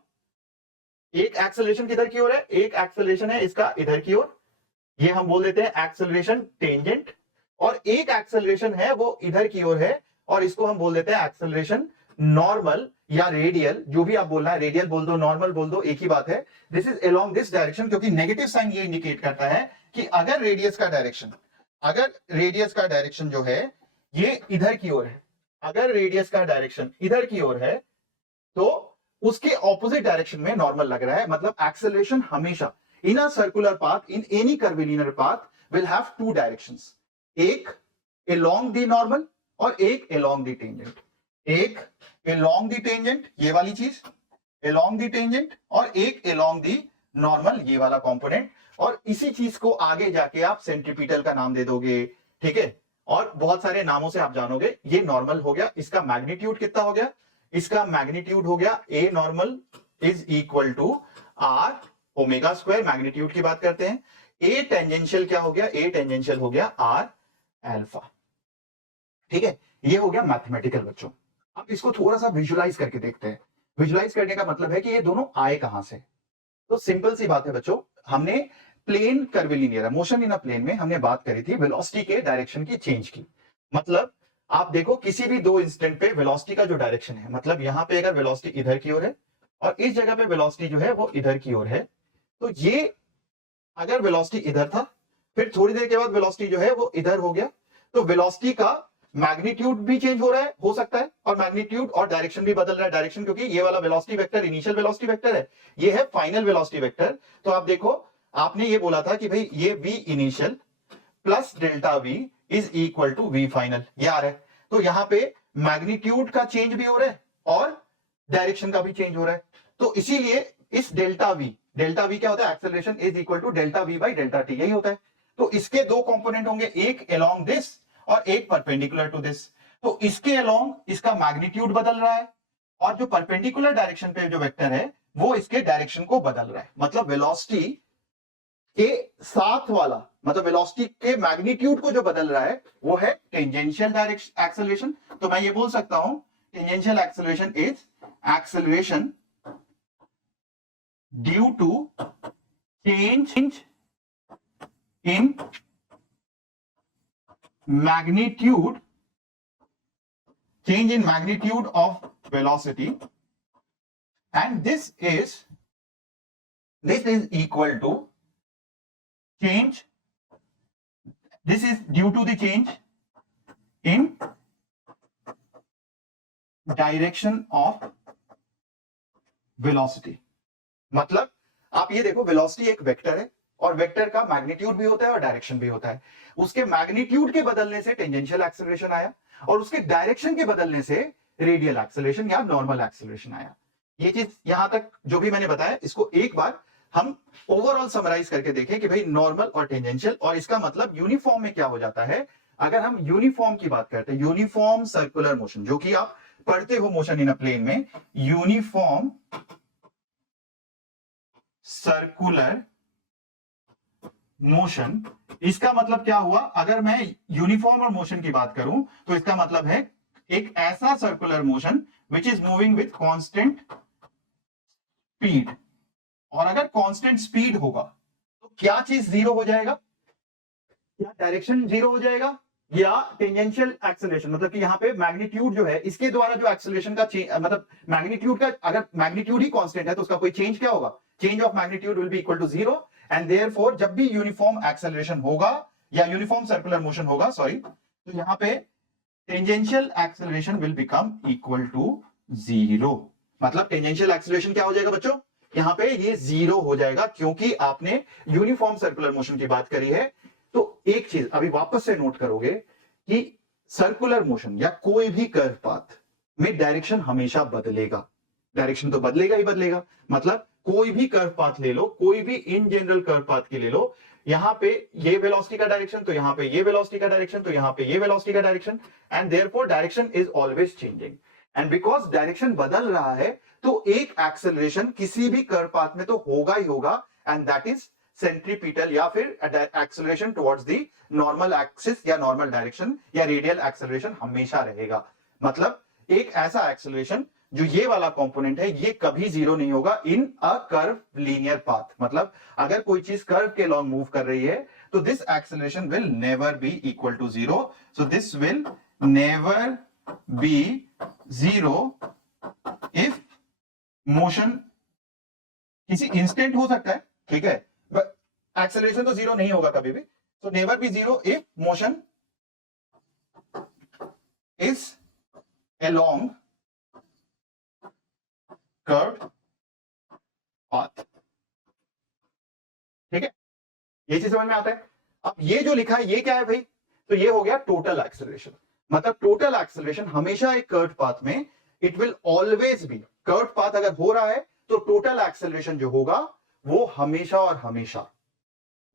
एक एक्सेलरेशन किधर की ओर है, एक एक्सेलरेशन है इसका इधर की ओर, ये हम बोल देते हैं एक्सेलरेशन टेंजेंट, और एक एक्सेलरेशन है वो इधर की ओर है और इसको हम बोल देते हैं एक्सेलरेशन नॉर्मल या रेडियल, जो भी आप बोलना है, रेडियल बोल दो नॉर्मल बोल दो, एक ही बात है। This is along this direction, क्योंकि नेगेटिव साइन ये इंडिकेट करता है कि अगर रेडियस का डायरेक्शन जो है ये इधर की ओर है, अगर रेडियस का डायरेक्शन इधर की ओर है तो उसके ऑपोजिट डायरेक्शन में नॉर्मल लग रहा है। मतलब एक्सेलरेशन हमेशा in a circular path, in any curvilinear path will have two directions, एक अलोंग द नॉर्मल और एक अलोंग द टेंजेंट, एक अलोंग द टेंजेंट ये वाली चीज अलोंग द टेंजेंट, और एक अलोंग द नॉर्मल ये वाला कंपोनेंट, और इसी चीज को आगे जाके आप सेंट्रीपिटल का नाम दे दोगे। ठीक है, और बहुत सारे नामों से आप जानोगे। ये नॉर्मल हो गया, इसका मैग्नीट्यूड कितना हो गया, इसका मैग्नीट्यूड हो गया A normal is equal to R omega square, magnitude की बात करते हैं। ए टेंजेंशियल क्या हो गया, ए टेंजेंशियल हो गया आर अल्फा। ठीक है, ये हो गया मैथमेटिकल बच्चों। अब इसको थोड़ा सा विजुलाइज करके देखते हैं। विजुलाइज करने का मतलब है कि ये दोनों आए कहां से। तो सिंपल सी बात है बच्चों, हमने plane curvilinear motion in a plane में हमने बात करी थी वेलोसिटी के डायरेक्शन की चेंज की। मतलब आप देखो किसी भी दो इंस्टेंट पे वेलोसिटी का जो डायरेक्शन है, मतलब यहां पे अगर वेलोसिटी इधर की ओर है और इस जगह पे वेलोसिटी जो है वो इधर की ओर है, तो ये अगर वेलोसिटी इधर था फिर थोड़ी देर के बाद वेलोसिटी जो है वो इधर हो गया, तो वेलोसिटी का मैग्नीट्यूड भी चेंज हो रहा है, हो सकता है, और मैग्नीट्यूड और डायरेक्शन भी बदल रहा है। डायरेक्शन क्योंकि ये वाला velocity vector initial velocity vector है, ये है फाइनल वेलोसिटी वेक्टर। तो आप देखो, आपने ये बोला था कि भाई ये v initial plus delta v is equal to v final, ये आ रहा है। तो यहां पे मैग्नीट्यूड का चेंज भी हो रहा है और डायरेक्शन का भी चेंज हो रहा है। तो इसीलिए इस डेल्टा वी क्या होता है, acceleration is equal to delta V by delta T, यही होता है। तो इसके दो कंपोनेंट होंगे, एक अलोंग दिस और एक परपेंडिकुलर टू दिस। तो इसके अलोंग इसका मैग्नीट्यूड बदल रहा है और जो परपेंडिकुलर डायरेक्शन पे जो वेक्टर है वो इसके डायरेक्शन को बदल रहा है। मतलब वेलोसिटी के साथ वाला, मतलब वेलोसिटी के मैग्नीट्यूड को जो बदल रहा है वो है टेंजेंशियल डायरेक्शन एक्सेलरेशन। तो मैं ये बोल सकता हूं tangential acceleration is acceleration due to change in magnitude, change in magnitude of velocity, and this is equal to change, this is due to the change in direction of velocity। मतलब आप ये देखो वेलोसिटी एक vector है और vector का magnitude भी होता है और डायरेक्शन भी होता है। उसके मैग्नीट्यूड के बदलने से टेंजेंशियल एक्सेलरेशन आया और उसके डायरेक्शन के बदलने से रेडियल एक्सेलरेशन या नॉर्मल एक्सेलरेशन आया। ये चीज यहां तक जो भी मैंने बताया इसको एक बार हम ओवरऑल समराइज करके देखें कि भाई नॉर्मल और टेंजेंशियल, और इसका मतलब यूनिफॉर्म में क्या हो जाता है। अगर हम यूनिफॉर्म की बात करते हैं, यूनिफॉर्म सर्कुलर मोशन, जो कि आप पढ़ते हो मोशन इन अ प्लेन में, यूनिफॉर्म सर्कुलर मोशन, इसका मतलब क्या हुआ। अगर मैं यूनिफॉर्म और मोशन की बात करूं तो इसका मतलब है एक ऐसा circular motion which is moving with constant speed. और अगर कांस्टेंट स्पीड होगा तो क्या चीज जीरो हो जाएगा, क्या डायरेक्शन जीरो हो जाएगा या टेंजेंशियल एक्सेलरेशन, मतलब कि यहां पे मैग्नीट्यूड जो है इसके द्वारा जो एक्सेलरेशन का मतलब मैग्नीट्यूड का, अगर मैग्नीट्यूड ही कांस्टेंट है तो उसका कोई चेंज क्या होगा, change of magnitude will be equal to zero. And therefore जब भी यूनिफॉर्म एक्सेलरेशन होगा या यूनिफॉर्म सर्कुलर मोशन होगा, सॉरी, तो यहां पे tangential acceleration will become equal to zero. मतलब टेंजेंशियल एक्सेलरेशन क्या हो जाएगा बच्चों, यहां पे ये जीरो हो जाएगा, क्योंकि आपने यूनिफॉर्म सर्कुलर मोशन की बात करी है। तो एक चीज अभी वापस से नोट करोगे कि सर्कुलर मोशन या कोई भी कर्व पाथ में डायरेक्शन हमेशा बदलेगा, डायरेक्शन तो बदलेगा ही बदलेगा। मतलब कोई भी कर्व पाथ ले लो, कोई भी इन जनरल कर्व पाथ की ले लो, यहां पे ये वेलोसिटी का डायरेक्शन तो यहां पे ये वेलोसिटी का डायरेक्शन तो यहां पे ये वेलोसिटी का direction, and therefore direction is always changing. And because direction बदल रहा है तो एक एक्सेलरेशन किसी भी कर्व पाथ में तो होगा ही होगा, एंड दैट इज सेंट्रीपिटल या फिर acceleration towards the normal axis या नॉर्मल डायरेक्शन या रेडियल एक्सेलरेशन हमेशा रहेगा। मतलब एक ऐसा एक्सेलरेशन जो ये वाला कंपोनेंट है ये कभी जीरो नहीं होगा इन अ कर्व लीनियर पाथ। मतलब अगर कोई चीज कर्व के लॉन्ग मूव कर रही है तो this acceleration will never be equal to zero. So this will never be zero if motion किसी इंस्टेंट हो सकता है, ठीक है, बट एक्सेलरेशन तो जीरो नहीं होगा कभी भी। So never be zero if motion is along curved path। ठीक है, ये चीज समझ में आता है। अब ये जो लिखा है ये क्या है भाई, तो ये हो गया टोटल एक्सेलरेशन। मतलब टोटल एक्सेलरेशन हमेशा एक कर्व पाथ में it will always B, curve path अगर हो रहा है तो टोटल एक्सेलरेशन जो होगा वो हमेशा और हमेशा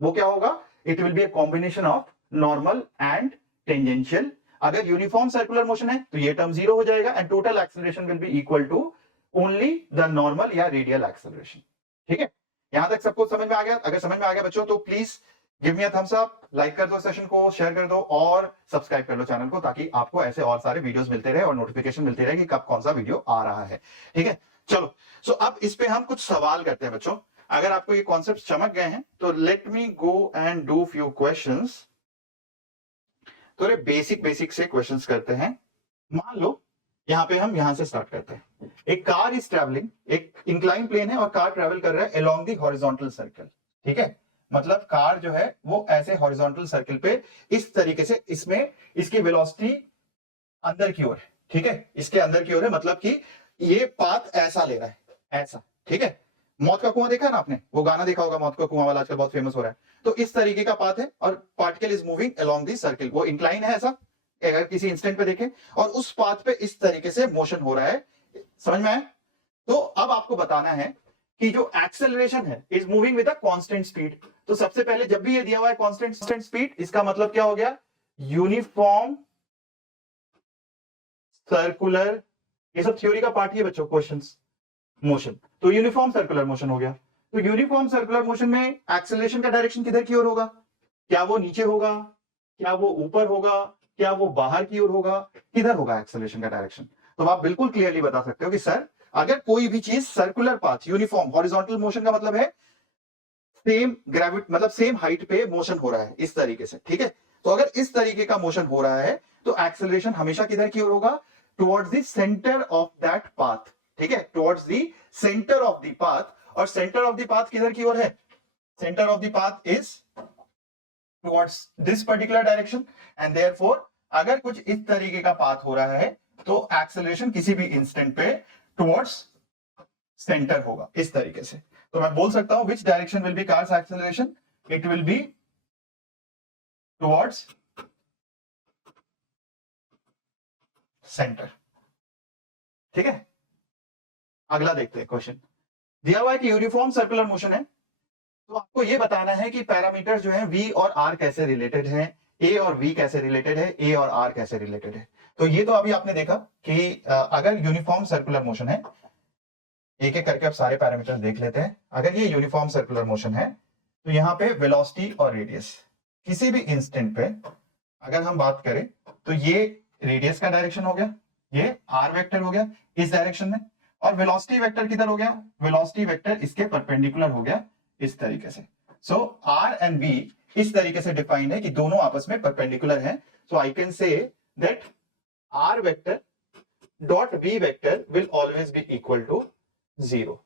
वो क्या होगा, it will be a combination of normal and tangential. अगर यूनिफॉर्म सर्कुलर मोशन है तो ये टर्म जीरो हो जाएगा and total acceleration will be equal to only the normal या रेडियल एक्सेलरेशन। ठीक है, यहां तक सबको समझ में आ गया। अगर समझ में आ गया बच्चों तो please give me a thumbs up, like कर दो सेशन को, शेयर कर दो और सब्सक्राइब कर लो चैनल को, ताकि आपको ऐसे और सारे वीडियोस मिलते रहे और नोटिफिकेशन मिलती रहे कि कब कौन सा वीडियो आ रहा है। ठीक है, चलो सो अब इस पे हम कुछ सवाल करते हैं बच्चों। अगर आपको ये कॉन्सेप्ट चमक गए हैं तो let me go and do few questions. थोड़े बेसिक से क्वेश्चंस करते हैं। मान लो यहां पे हम यहां से स्टार्ट करते हैं। एक कार इज ट्रैवलिंग, एक इंक्लाइन प्लेन है और कार ट्रैवल कर रहा है अलोंग द हॉरिजॉन्टल सर्कल। ठीक है, मतलब कार जो है वो ऐसे हॉरिजॉन्टल सर्कल पे इस तरीके से, इसमें इसकी वेलोसिटी अंदर की ओर है। ठीक है, इसके अंदर की ओर है, मतलब कि ये पाथ ऐसा ले रहा है, ऐसा। ठीक है, मौत का कुआं देखा ना आपने, वो गाना देखा होगा मौत का कुआं वाला, आजकल बहुत फेमस हो रहा है। तो इस तरीके का पाथ है और particle is moving along the circle, वो इंक्लाइन है ऐसा, अगर किसी इंस्टेंट पे देखें और उस पाथ पे इस तरीके से मोशन हो रहा है, समझ में आया? तो अब आपको बताना है कि जो एक्सेलरेशन है is moving with a constant speed. तो सबसे पहले जब भी ये दिया हुआ है कांस्टेंट स्पीड, इसका मतलब क्या हो गया? यूनिफॉर्म सर्कुलर, ये सब थ्योरी का पार्ट ही है बच्चों, क्वेश्चंस, मोशन। तो यूनिफॉर्म सर्कुलर मोशन हो गया। तो यूनिफॉर्म सर्कुलर मोशन में एक्सेलरेशन का डायरेक्शन किधर की ओर होगा? क्या वो नीचे होगा, क्या वो ऊपर होगा, क्या वो बाहर की ओर होगा, किधर होगा एक्सेलरेशन का डायरेक्शन? तो आप बिल्कुल क्लियरली बता सकते हो कि सर अगर कोई भी चीज circular path, uniform horizontal motion का मतलब है सेम ग्रेविटी, मतलब सेम हाइट पे मोशन हो रहा है इस तरीके से, ठीक है? तो अगर इस तरीके का मोशन हो रहा है तो एक्सेलरेशन हमेशा किधर की ओर होगा? Towards the centre of that path, ठीक है? Towards the centre of the path. और सेंटर ऑफ द पाथ किधर की ओर है? Centre of the path is towards this particular direction, and therefore अगर कुछ इस तरीके का पाथ हो रहा है तो एक्सेलरेशन किसी भी इंस्टेंट पे टुवर्ड्स सेंटर होगा इस तरीके से। तो मैं बोल सकता हूं which direction will be cars acceleration? It will be towards centre, ठीक है? अगला देखते हैं क्वेश्चन। दिया हुआ है कि यूनिफॉर्म सर्कुलर मोशन है, तो आपको यह बताना है कि पैरामीटर जो है v और r कैसे रिलेटेड है, a और v कैसे रिलेटेड है, a और r कैसे रिलेटेड है। तो ये तो अभी आपने देखा कि अगर यूनिफॉर्म सर्कुलर मोशन है, एक एक करके अब सारे पैरामीटर्स देख लेते हैं। अगर ये यूनिफॉर्म सर्कुलर मोशन है तो यहां पे वेलोसिटी और रेडियस, किसी भी इंस्टेंट पे अगर हम बात करें तो ये रेडियस का डायरेक्शन हो गया, ये r वेक्टर हो गया इस डायरेक्शन में, और वेलोसिटी वेक्टर किधर हो गया? वेलोसिटी वेक्टर इसके परपेंडिकुलर हो गया इस तरीके से। सो r एंड v इस तरीके से डिफाइंड है कि दोनों आपस में परपेंडिकुलर हैं। So I can say that r vector dot v vector will always be equal to 0।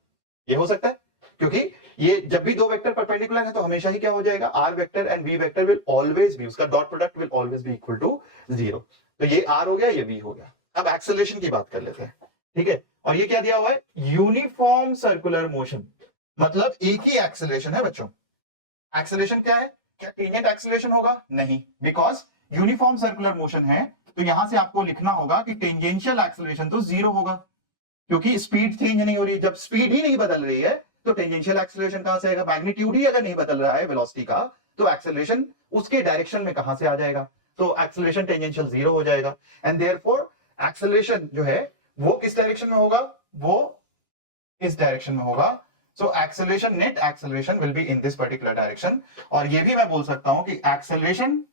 ये हो सकता है क्योंकि ये जब भी दो वेक्टर परपेंडिकुलर है तो हमेशा ही क्या हो जाएगा? r vector and v vector will always be, उसका dot product will always be equal to 0। तो ये r हो गया, ये v हो गया। अब एक्सेलरेशन की बात कर लेते हैं, ठीक है? और ये क्या दिया हुआ है? यूनिफॉर्म सर्कुलर मोशन, मतलब एक ही एक्सेलरेशन है बच्चों। एक्सेलरेशन क्या है? क्या टेंजेंट एक्सेलरेशन होगा? नहीं, बिकॉज यूनिफॉर्म सर्कुलर मोशन है तो यहां से आपको लिखना होगा कि टेंजेंशियल एक्सेलरेशन तो 0 होगा, क्योंकि स्पीड चेंज नहीं हो रही। जब स्पीड ही नहीं बदल रही है तो टेंजेंशियल एक्सेलरेशन कहां से आएगा? मैग्नीट्यूड ही अगर नहीं बदल रहा है वेलोसिटी का तो एक्सेलरेशन उसके डायरेक्शन में कहां से आ जाएगा? तो एक्सेलरेशन टेंजेंशियल 0 हो जाएगा, एंड देयरफॉर एक्सेलरेशन जो है वो किस डायरेक्शन में होगा? वो इस डायरेक्शन में होगा। So acceleration, net acceleration will be in this particular direction. और ये भी मैं बोल सकता हूं कि एक्सेलरेशन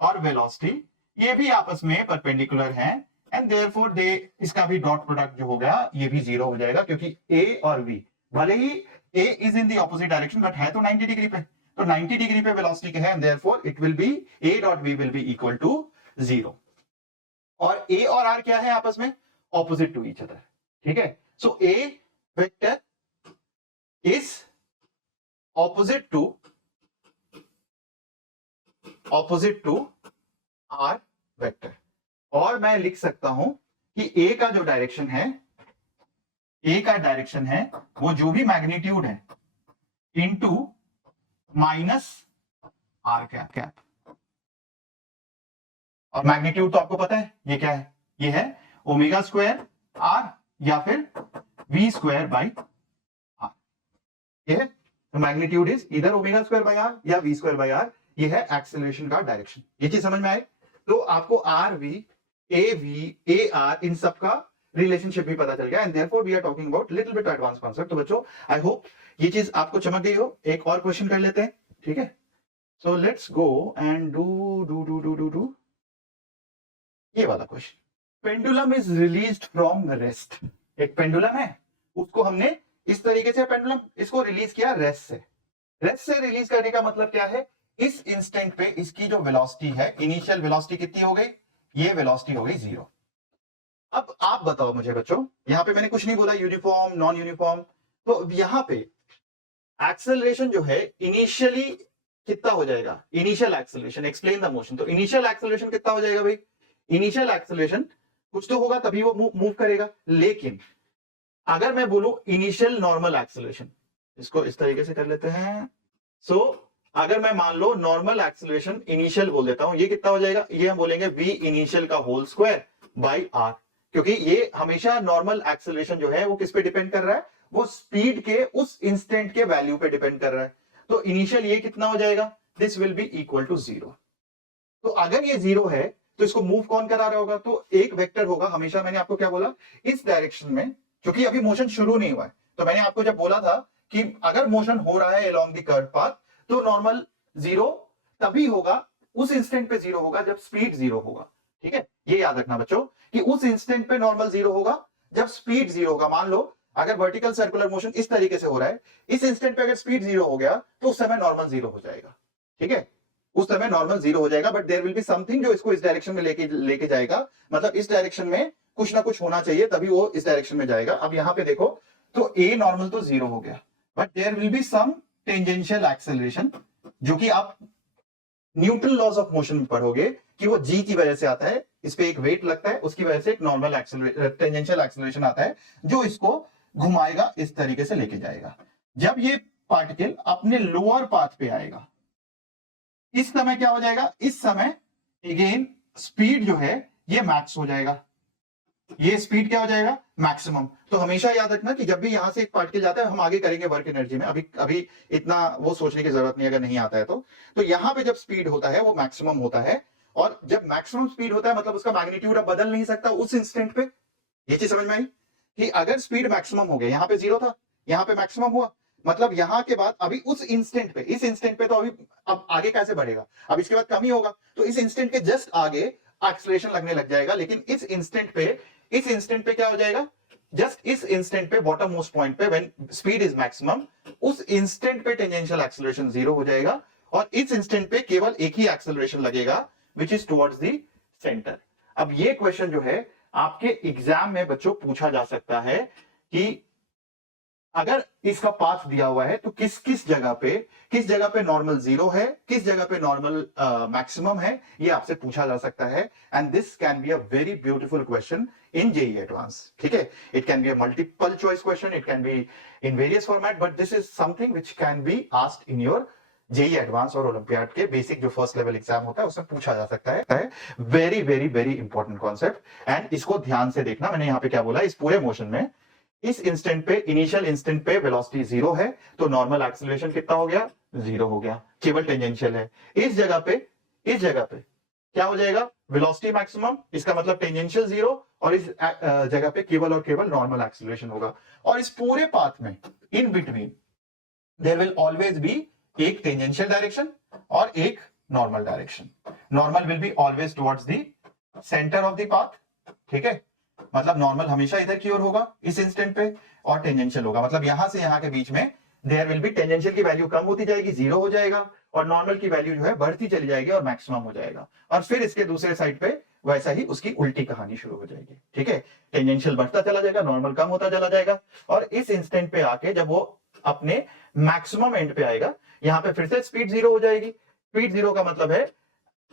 और वेलोसिटी ये भी आपस में परपेंडिकुलर हैं, एंड देयरफॉर दे, इसका भी डॉट प्रोडक्ट जो हो गया ये भी 0 हो जाएगा, क्योंकि a और v, भले ही a is in the opposite direction but है तो 90 डिग्री पे, तो 90 डिग्री पे वेलोसिटी के है, and therefore it will be a dot v will be equal to 0। और a और r क्या है आपस में? ऑपोजिट टू ईच अदर, ठीक है? So a vector is opposite to r vector. और मैं लिख सकता हूं कि a का जो डायरेक्शन है, a का डायरेक्शन है वो जो भी मैग्नीट्यूड है इनटू माइनस r कैप। और मैग्नीट्यूड तो आपको पता है ये क्या है? ये है ओमेगा स्क्वायर r या फिर v स्क्वायर बाई r। ये है, तो मैग्नीट्यूड इज इधर ओमेगा स्क्वायर बाई r या v स्क्वायर बाई r। ये है एक्सेलरेशन का डायरेक्शन। ये चीज समझ में आए? तो आपको R V, A V, A R, इन सब का रिलेशनशिप भी पता चल गया, and therefore we are talking about little bit advance concept. तो बच्चों आई होप ये चीज आपको चमक गई हो। एक और क्वेश्चन कर लेते हैं, ठीक है? So let's go and do ये वाला question. Pendulum is released from rest. एक पेंडुलम है, उसको हमने इस तरीके से पेंडुलम इसको रिलीज किया रेस्ट से। रेस्ट से रिलीज करने का मतलब क्या है? इस इंस्टेंट पे इसकी जो वेलोसिटी है, इनिशियल वेलोसिटी कितनी हो गई? ये वेलोसिटी हो गई 0। अब आप बताओ मुझे बच्चों, यहां पे मैंने कुछ नहीं बोला यूनिफॉर्म नॉन यूनिफॉर्म, तो यहां पे एक्सेलरेशन जो है इनिशियली कितना हो जाएगा? Initial acceleration, explain the motion. तो इनिशियल एक्सेलरेशन कितना हो जाएगा भाई? इनिशियल एक्सेलरेशन कुछ तो होगा तभी वो मूव करेगा। लेकिन अगर मैं बोलूं इनिशियल नॉर्मल एक्सेलरेशन, इसको इस तरीके से कर लेते हैं। सो अगर मैं मान लो नॉर्मल एक्सेलरेशन इनिशियल बोल देता हूं, ये कितना हो जाएगा, ये हम बोलेंगे v इनिशियल का होल स्क्वायर बाई r, क्योंकि ये हमेशा नॉर्मल एक्सेलरेशन जो है वो किस पे डिपेंड कर रहा है, वो स्पीड के उस इंस्टेंट के वैल्यू पे डिपेंड कर रहा है। तो इनिशियल ये कितना हो जाएगा, this will be equal to 0। तो अगर ये 0 है तो इसको मूव कौन करा रहा होगा, तो एक वेक्टर होगा हमेशा। मैंने आपको क्या बोला, इस डायरेक्शन में, क्योंकि अभी मोशन शुरू नहीं हुआ है, तो मैंने आपको जब बोला था कि अगर मोशन हो रहा है अलोंग द कर्व पाथ तो नॉर्मल 0 तभी होगा, उस इंस्टेंट पे 0 होगा जब स्पीड 0 होगा। ठीक है, ये याद रखना बच्चों कि उस इंस्टेंट पे नॉर्मल 0 होगा जब स्पीड 0 होगा। मान लो अगर वर्टिकल सर्कुलर मोशन इस तरीके से हो रहा है, इस इंस्टेंट पे अगर स्पीड 0 हो गया तो उस समय नॉर्मल 0 हो जाएगा। ठीक है, उस समय नॉर्मल 0 हो जाएगा, but there will be something जो इसको इस डायरेक्शन में लेके जाएगा, मतलब इस डायरेक्शन में कुछ ना कुछ होना चाहिए तभी वो इस डायरेक्शन में जाएगा। अब यहां पे देखो तो ए नॉर्मल तो 0 हो गया, but there will be some tangential acceleration, जो कि आप न्यूटन लॉज ऑफ मोशन में पढ़ोगे कि वो जी की वजह से आता है, इस पे एक वेट लगता है, उसकी वजह से एक नॉर्मल टेंजेंशियल एक्सेलरेशन आता है जो इसको घुमाएगा, इस तरीके से लेके जाएगा। जब ये पार्टिकल अपने लोअर पाथ पे आएगा, इस समय क्या हो जाएगा, इस समय अगेन स्पीड जो है ये मैक्स हो जाएगा, ये स्पीड क्या हो जाएगा, मैक्सिमम। तो हमेशा याद रखना कि जब भी यहां से एक पार्टिकल जाता है, हम आगे करेंगे वर्क एनर्जी में, अभी इतना वो सोचने की जरूरत नहीं अगर नहीं आता है तो यहां पे जब स्पीड होता है वो मैक्सिमम होता है, और जब मैक्सिमम स्पीड होता है मतलब उसका मैग्नीट्यूड अब बदल नहीं सकता उस इंस्टेंट पे। ये चीज समझ में आई कि अगर स्पीड मैक्सिमम हो गया, यहां पे 0 था, यहां पे मैक्सिमम हुआ, मतलब यहां के बाद अभी उस इंस्टेंट पे, इस इंस्टेंट पे तो अभी अब आगे कैसे बढ़ेगा, अब इसके बाद कम ही होगा, तो इस इंस्टेंट के जस्ट आगे एक्सेलरेशन लगने लग जाएगा। लेकिन इस इंस्टेंट पे क्या हो जाएगा, जस्ट इस इंस्टेंट पे बॉटम मोस्ट पॉइंट पे व्हेन स्पीड इज मैक्सिमम, उस इंस्टेंट पे टेंजेंशियल एक्सेलरेशन 0 हो जाएगा, और इस इंस्टेंट पे केवल एक ही एक्सेलरेशन लगेगा which is towards the centre. अब ये क्वेश्चन जो है आपके एग्जाम में बच्चों पूछा जा सकता है कि अगर इसका पाथ दिया हुआ है तो किस जगह पे नॉर्मल 0 है, किस जगह पे नॉर्मल मैक्सिमम है, ये आपसे पूछा जा सकता है। And this can be a very beautiful question in JEE advance. ठीक है, it can be a multiple choice question, it can be in various format, but this is something which can be asked in your JEE advance और olympiad के basic जो first level exam होता है उसमें पूछा जा सकता है। Very very very important concept, and इसको ध्यान से देखना। मैंने यहाँ पे क्या बोला, इस पूरे मोशन में इस इंस्टेंट पे, इनिशियल इंस्टेंट पे वेलोसिटी 0 है तो नॉर्मल एक्सेलरेशन कितना हो गया, 0 हो गया, केवल टेंजेंशियल है। इस जगह पे क्या हो जाएगा, वेलोसिटी मैक्सिमम, इसका मतलब टेंजेंशियल 0, और इस जगह पे केवल और केवल नॉर्मल एक्सेलरेशन होगा। और इस पूरे पाथ में in between their will always B एक टेंजेंशियल डायरेक्शन और एक normal direction. Normal will be always towards the centre of the path. ठीक है, मतलब नॉर्मल हमेशा इधर की ओर होगा इस इंस्टेंट पे, और टेंजेंशियल होगा, मतलब यहां से यहां के बीच में देयर विल बी टेंजेंशियल की वैल्यू कम होती जाएगी, 0 हो जाएगा, और नॉर्मल की वैल्यू जो है बढ़ती चली जाएगी और मैक्सिमम हो जाएगा। और फिर इसके दूसरे साइड पे वैसा ही उसकी उल्टी कहानी शुरू हो जाएगी। ठीक है, टेंजेंशियल बढ़ता चला जाएगा, नॉर्मल कम होता चला जाएगा, और इस इंस्टेंट पे आके जब वो अपने मैक्सिमम एंड पे आएगा, यहां पे फिर से स्पीड 0 हो जाएगी। स्पीड 0 का मतलब है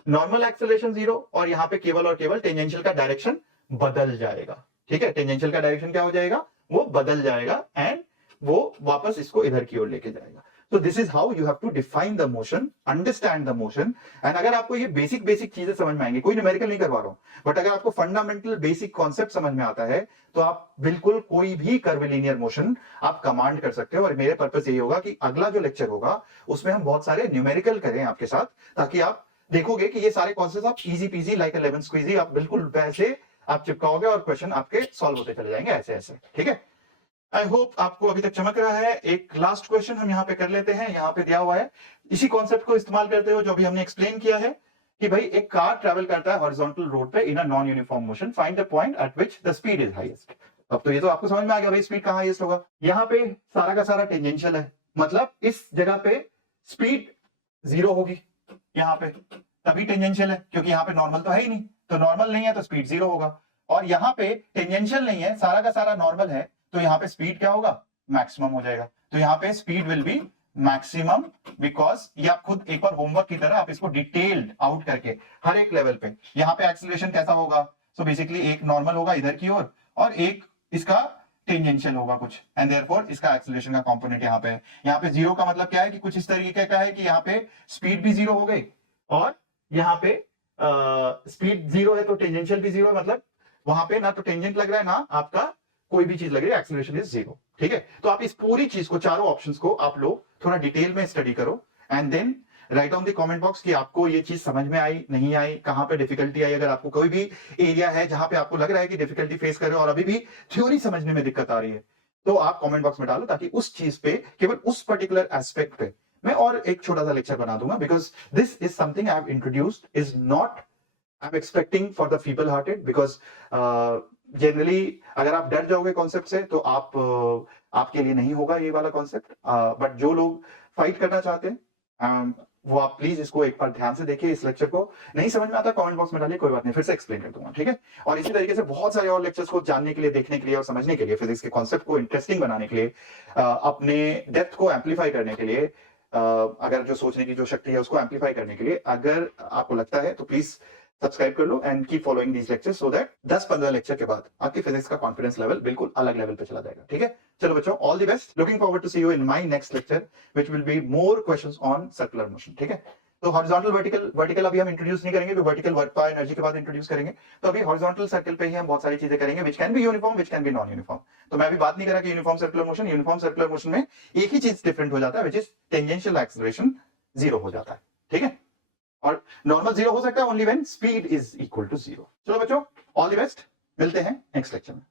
नॉर्मल एक्सेलरेशन 0, और यहां पे केवल और केवल टेंजेंशियल का डायरेक्शन बदल जाएगा। ठीक है, टेंजेंशियल का डायरेक्शन क्या हो जाएगा, वो बदल जाएगा, एंड वो वापस इसको इधर की ओर लेके जाएगा। तो this is how you have to define the motion, understand the motion. And अगर आपको ये बेसिक चीजें समझ में आएंगी, कोई न्यूमेरिकल नहीं करवा रहा हूं, बट अगर आपको फंडामेंटल बेसिक कॉन्सेप्ट समझ में आता है तो आप बिल्कुल कोई भी कर्विलिनियर मोशन आप कमांड कर सकते हो। और मेरे पर्पस यही होगा कि अगला जो लेक्चर होगा उसमें हम बहुत सारे न्यूमेरिकल करें आपके साथ, ताकि आप देखोगे कि ये सारे कॉन्सेप्ट आप easy PG like a lemon squeezy आप बिल्कुल वैसे आप चिपकाओगे और क्वेश्चन आपके सॉल्व होते चले जाएंगे ऐसे ऐसे। ठीक है, आई होप आपको अभी तक चमक रहा है। एक लास्ट क्वेश्चन हम यहाँ पे कर लेते हैं, यहाँ पे दिया हुआ है, इसी कॉन्सेप्ट को इस्तेमाल करते हुए जो अभी हमने एक्सप्लेन किया है कि भाई एक कार ट्रैवल करता है हॉरिजॉन्टल रोड पे in a non uniform motion, find the point at which the speed is highest. अब तो ये तो आपको समझ में आ गया भाई स्पीड कहां हाईएस्ट होगा। यहाँ पे सारा का सारा टेंजेंशियल है, मतलब इस जगह पे स्पीड 0 होगी, यहाँ पे तभी टेंजेंशियल है, क्योंकि यहाँ पे नॉर्मल तो है ही नहीं, तो नॉर्मल नहीं है तो स्पीड 0 होगा। और यहाँ पे टेंजेंशियल नहीं है, सारा का सारा नॉर्मल है, तो यहाँ पे स्पीड क्या होगा, मैक्सिमम हो जाएगा। तो यहाँ पे speed will be maximum, because ये आप खुद एक बार होमवर्क की तरह आप इसको डिटेल्ड आउट करके हर एक लेवल पे, यहाँ पे एक्सीलरेशन कैसा होगा, सो बेसिकली एक नॉर्मल होगा इधर की ओर और एक इसका टेंजेंशियल होगा कुछ, एंड देयरफॉर इसका एक्सेलरेशन का कंपोनेंट यहाँ पे है। यहाँ पे जीरो का मतलब क्या है कि कुछ इस तरीके का है कि यहाँ पे स्पीड भी जीरो हो गई, और यहाँ पे स्पीड जीरो है तो टेंजेंशियल भी जीरो है, मतलब वहां पे ना तो टेंजेंट लग रहा है ना आपका कोई भी चीज लग रही है, एक्सेलरेशन इज जीरो। ठीक है, तो आप इस पूरी चीज को, चारों ऑप्शंस को आप लोग थोड़ा डिटेल में स्टडी करो, and then write on the comment box कि आपको ये चीज समझ में आई, नहीं आई, कहां पे डिफिकल्टी आई। अगर आपको कोई भी एरिया है जहां पे आपको लग रहा है कि डिफिकल्टी फेस कर रहे हो और अभी भी थ्योरी समझने में दिक्कत आ रही है, तो आप कमेंट बॉक्स में डालो, ताकि उस चीज पे, केवल उस पर्टिकुलर एस्पेक्ट पे मैं और एक छोटा सा लेक्चर बना दूंगा, because this is something I have introduced, is not I am expecting for the feeble hearted, because generally अगर आप डर जाओगे कॉन्सेप्ट से तो आपके लिए नहीं होगा ये वाला कॉन्सेप्ट, बट जो लोग फाइट करना चाहते हैं वो आप प्लीज इसको एक बार ध्यान से देखिए। इस लेक्चर को नहीं समझ में आता कमेंट बॉक्स में डालिए, कोई बात नहीं, फिर से एक्सप्लेन कर दूंगा। ठीक है, और इसी तरीके से बहुत सारे और लेक्चर्स को जानने के लिए, देखने के लिए और समझने के लिए, फिजिक्स के कॉन्सेप्ट को इंटरेस्टिंग बनाने के लिए, अपने डेप्थ को एम्पलीफाई करने के लिए, अगर जो सोचने की जो शक्ति है उसको एम्पलीफाई करने के लिए, अगर आपको लगता है तो प्लीज सब्सक्राइब कर लो and keep following these lectures, so that 10-15 lecture के बाद आपकी फिजिक्स का कॉन्फिडेंस लेवल बिल्कुल अलग लेवल पे चला जाएगा। ठीक है, चलो बच्चों, all the best, looking forward to see you in my next lecture which will be more questions on circular motion. ठीक है, तो हॉरिजॉन्टल वर्टिकल अभी हम इंट्रोड्यूस नहीं करेंगे, वर्टिकल वर्क पावर एनर्जी के बाद इंट्रोड्यूस करेंगे। तो अभी हॉरिजॉन्टल सर्कल पे ही हम बहुत सारी चीजें करेंगे, which can be uniform, which can be non uniform. तो मैं अभी बात नहीं करा कि यूनिफॉर्म सर्कुलर मोशन में एक ही चीज डिफरेंट हो जाता है, which is tangential acceleration zero हो जाता है। ठीक है, और नॉर्मल जीरो हो सकता है only when speed is equal to zero. चलो बच्चों, ऑल द बेस्ट, मिलते हैं नेक्स्ट लेक्चर में।